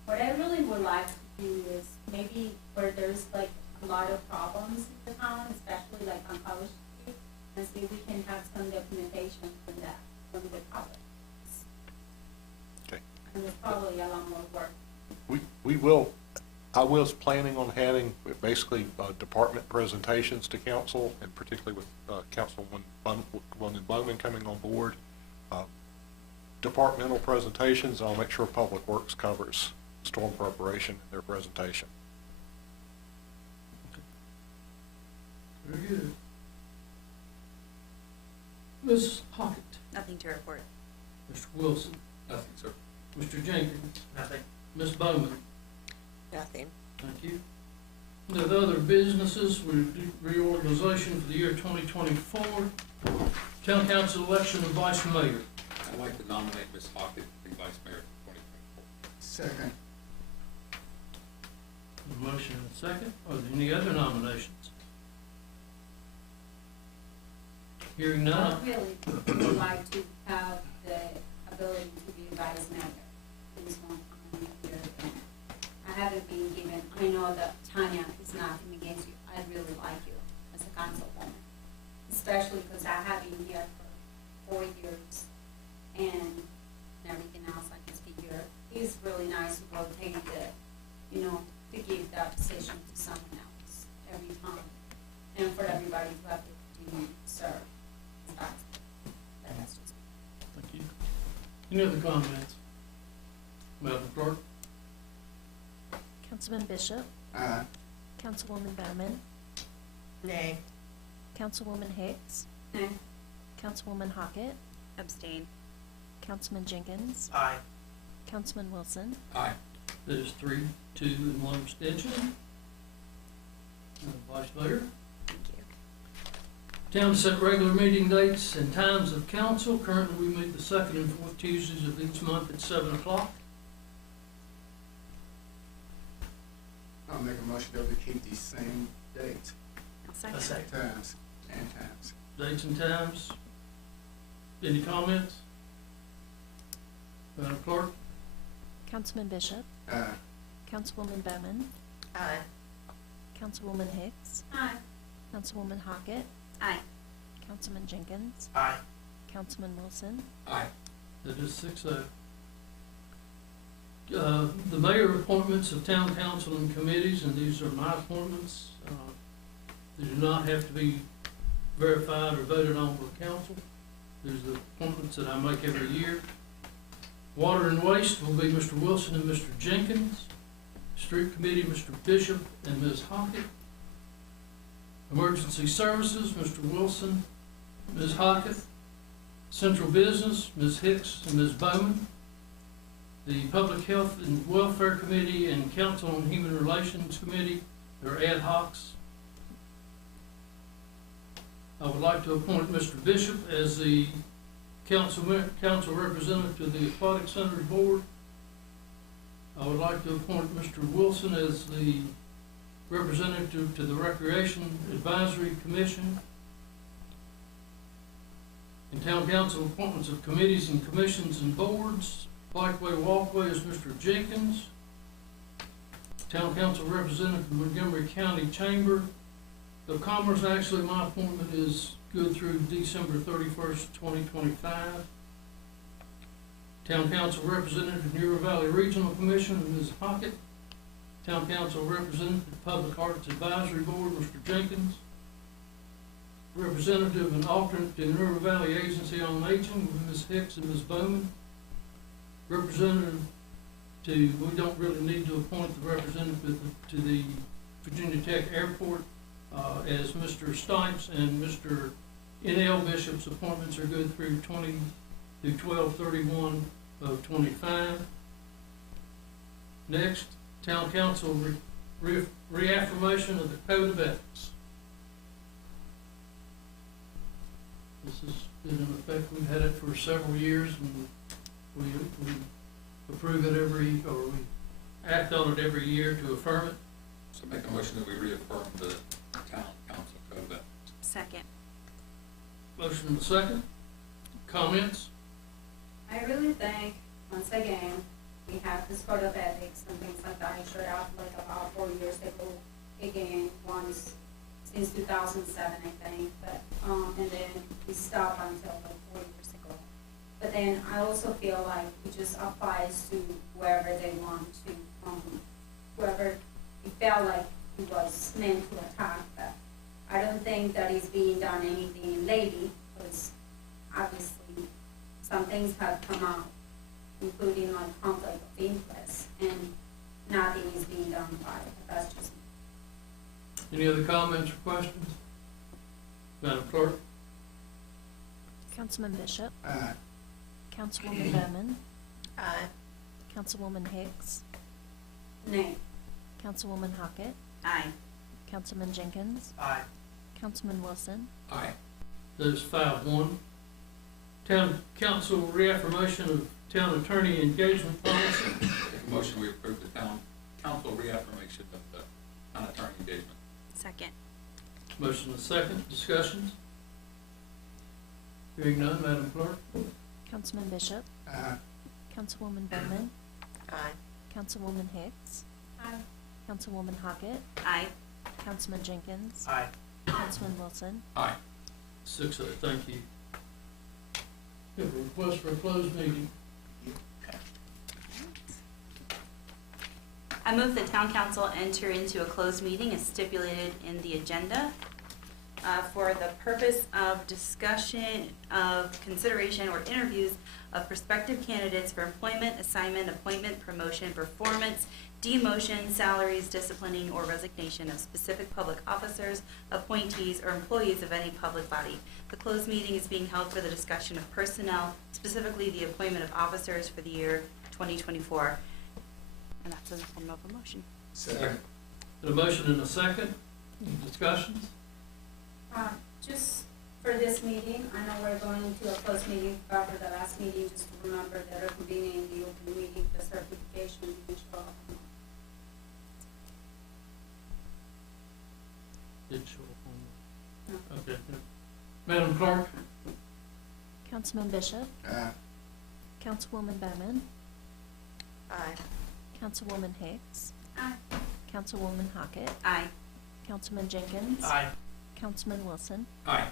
what I really would like to do is maybe where there's like a lot of problems in the town, especially like on College Street, and see if we can have some documentation from that, from the public. Okay. And there's probably a lot more work. We will, I was planning on having basically department presentations to council, and particularly with Councilwoman Bowman coming on board. Departmental presentations, I'll make sure Public Works covers storm preparation in their presentation. Very good. Ms. Hockett? Nothing to report. Mr. Wilson? Nothing, sir. Mr. Jenkins? Nothing. Ms. Bowman? Nothing. Thank you. The other businesses, reorganization for the year 2024, Town Council election of Vice Mayor. I'd like to nominate Ms. Hockett to be Vice Mayor for 2024. Second. A motion and a second. Are there any other nominations? Hearing none. I really would like to have the ability to be vice mayor. This one time here. I haven't been given, I know that Tanya is nothing against you. I really like you as a councilwoman, especially because I have been here for 4 years and everything else I can speak here. It's really nice to rotate to give that position to someone else every time, and for everybody to have the opportunity to serve. That's just. Thank you. Any other comments? Madam Clerk? Councilman Bishop? Councilwoman Bowman? Nay. Councilwoman Hicks? Nay. Councilwoman Hockett? Abstain. Councilman Jenkins? Aye. Councilman Wilson? Aye. That is 3, 2, and 1 abstention. Vice Mayor? Thank you. Town to set regular meeting dates and times of council. Currently, we meet the second and fourth Tuesdays of each month at 7 o'clock. I'll make a motion that we keep these same dates, I'll second. times, and times. Dates and times. Any comments? Madam Clerk? Councilman Bishop? Councilwoman Bowman? Aye. Councilwoman Hicks? Aye. Councilwoman Hockett? Aye. Councilman Jenkins? Aye. Councilman Wilson? Aye. That is 6-0. The mayor appointments of town council and committees, and these are my appointments. They do not have to be verified or voted on by council. These are the appointments that I make every year. Water and Waste will be Mr. Wilson and Mr. Jenkins. Street Committee, Mr. Bishop and Ms. Hockett. Emergency Services, Mr. Wilson, Ms. Hockett. Central Business, Ms. Hicks and Ms. Bowman. The Public Health and Welfare Committee and Council on Human Relations Committee, they're ad hocs. I would like to appoint Mr. Bishop as the council representative to the Aquatic Center Board. I would like to appoint Mr. Wilson as the representative to the Recreation Advisory Commission. In town council appointments of committees and commissions and boards, Bikeway Walkway is Mr. Jenkins. Town council representative of Montgomery County Chamber of Commerce, actually my appointment is good through December 31st, 2025. Town council representative of Newell Valley Regional Commission, Ms. Hockett. Town Council Representative, Public Arts Advisory Board, Mr. Jenkins. Representative and alternate to the River Valley Agency on Aging, Ms. Hicks and Ms. Bowman. Representative to, we don't really need to appoint the representative to the Virginia Tech Airport, as Mr. Stipes and Mr. N.L. Bishop's appointments are good through 12/31/25. Next, Town Council reaffirmation of the Code of Ethics. This has been in effect, we've had it for several years, and we approve it or we act on it every year to affirm it. So make a motion that we reaffirm the town council code of ethics. Second. Motion and a second. Comments? I really think, once again, we have this code of ethics and things like that. I showed up like about 4 years ago, again, once since 2007, I think, but, and then we stopped until like 4 years ago. But then I also feel like it just applies to whoever they want to, whoever it felt like it was meant to attack, but I don't think that is being done anything lately, because obviously some things have come out, including like conflict of interest, and nothing is being done about it. That's just me. Any other comments or questions? Madam Clerk? Councilman Bishop. Aye. Councilwoman Bowman. Aye. Councilwoman Hicks. Nay. Councilwoman Hockett. Aye. Councilman Jenkins. Aye. Councilman Wilson. Aye. That is 5-1. Town Council reaffirmation of Town Attorney Engagement Policy. Make a motion we approve the town council reaffirmation of the town attorney engagement. Second. Motion and a second. Discussions? Hearing none, Madam Clerk? Councilman Bishop. Aye. Councilwoman Bowman. Aye. Councilwoman Hicks. Aye. Councilwoman Hockett. Aye. Councilman Jenkins. Aye. Councilman Wilson. Aye. 6-0, thank you. We have a request for a closed meeting. I move that town council enter into a closed meeting as stipulated in the agenda for the purpose of discussion of consideration or interviews of prospective candidates for employment, assignment, appointment, promotion, performance, demotion, salaries, disciplining, or resignation of specific public officers, appointees, or employees of any public body. The closed meeting is being held for the discussion of personnel, specifically the appointment of officers for the year 2024. And that's in the form of a motion. Second. A motion and a second. Any discussions? Just for this meeting, I know we're going into a closed meeting after the last meeting, just to remember that we're convening the open meeting, the certification, which Did show up on the, okay. Madam Clerk? Councilman Bishop. Aye. Councilwoman Bowman. Aye. Councilwoman Hicks. Aye. Councilwoman Hockett. Aye. Councilman Jenkins. Aye. Councilman Wilson. Aye.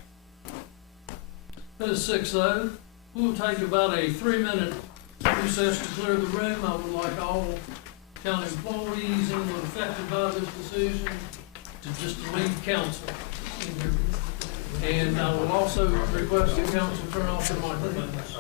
That is 6-0. We'll take about a 3-minute recess to clear the room. I would like all town employees, anyone affected by this decision, to just leave council. And I will also request the council turn off the microphones.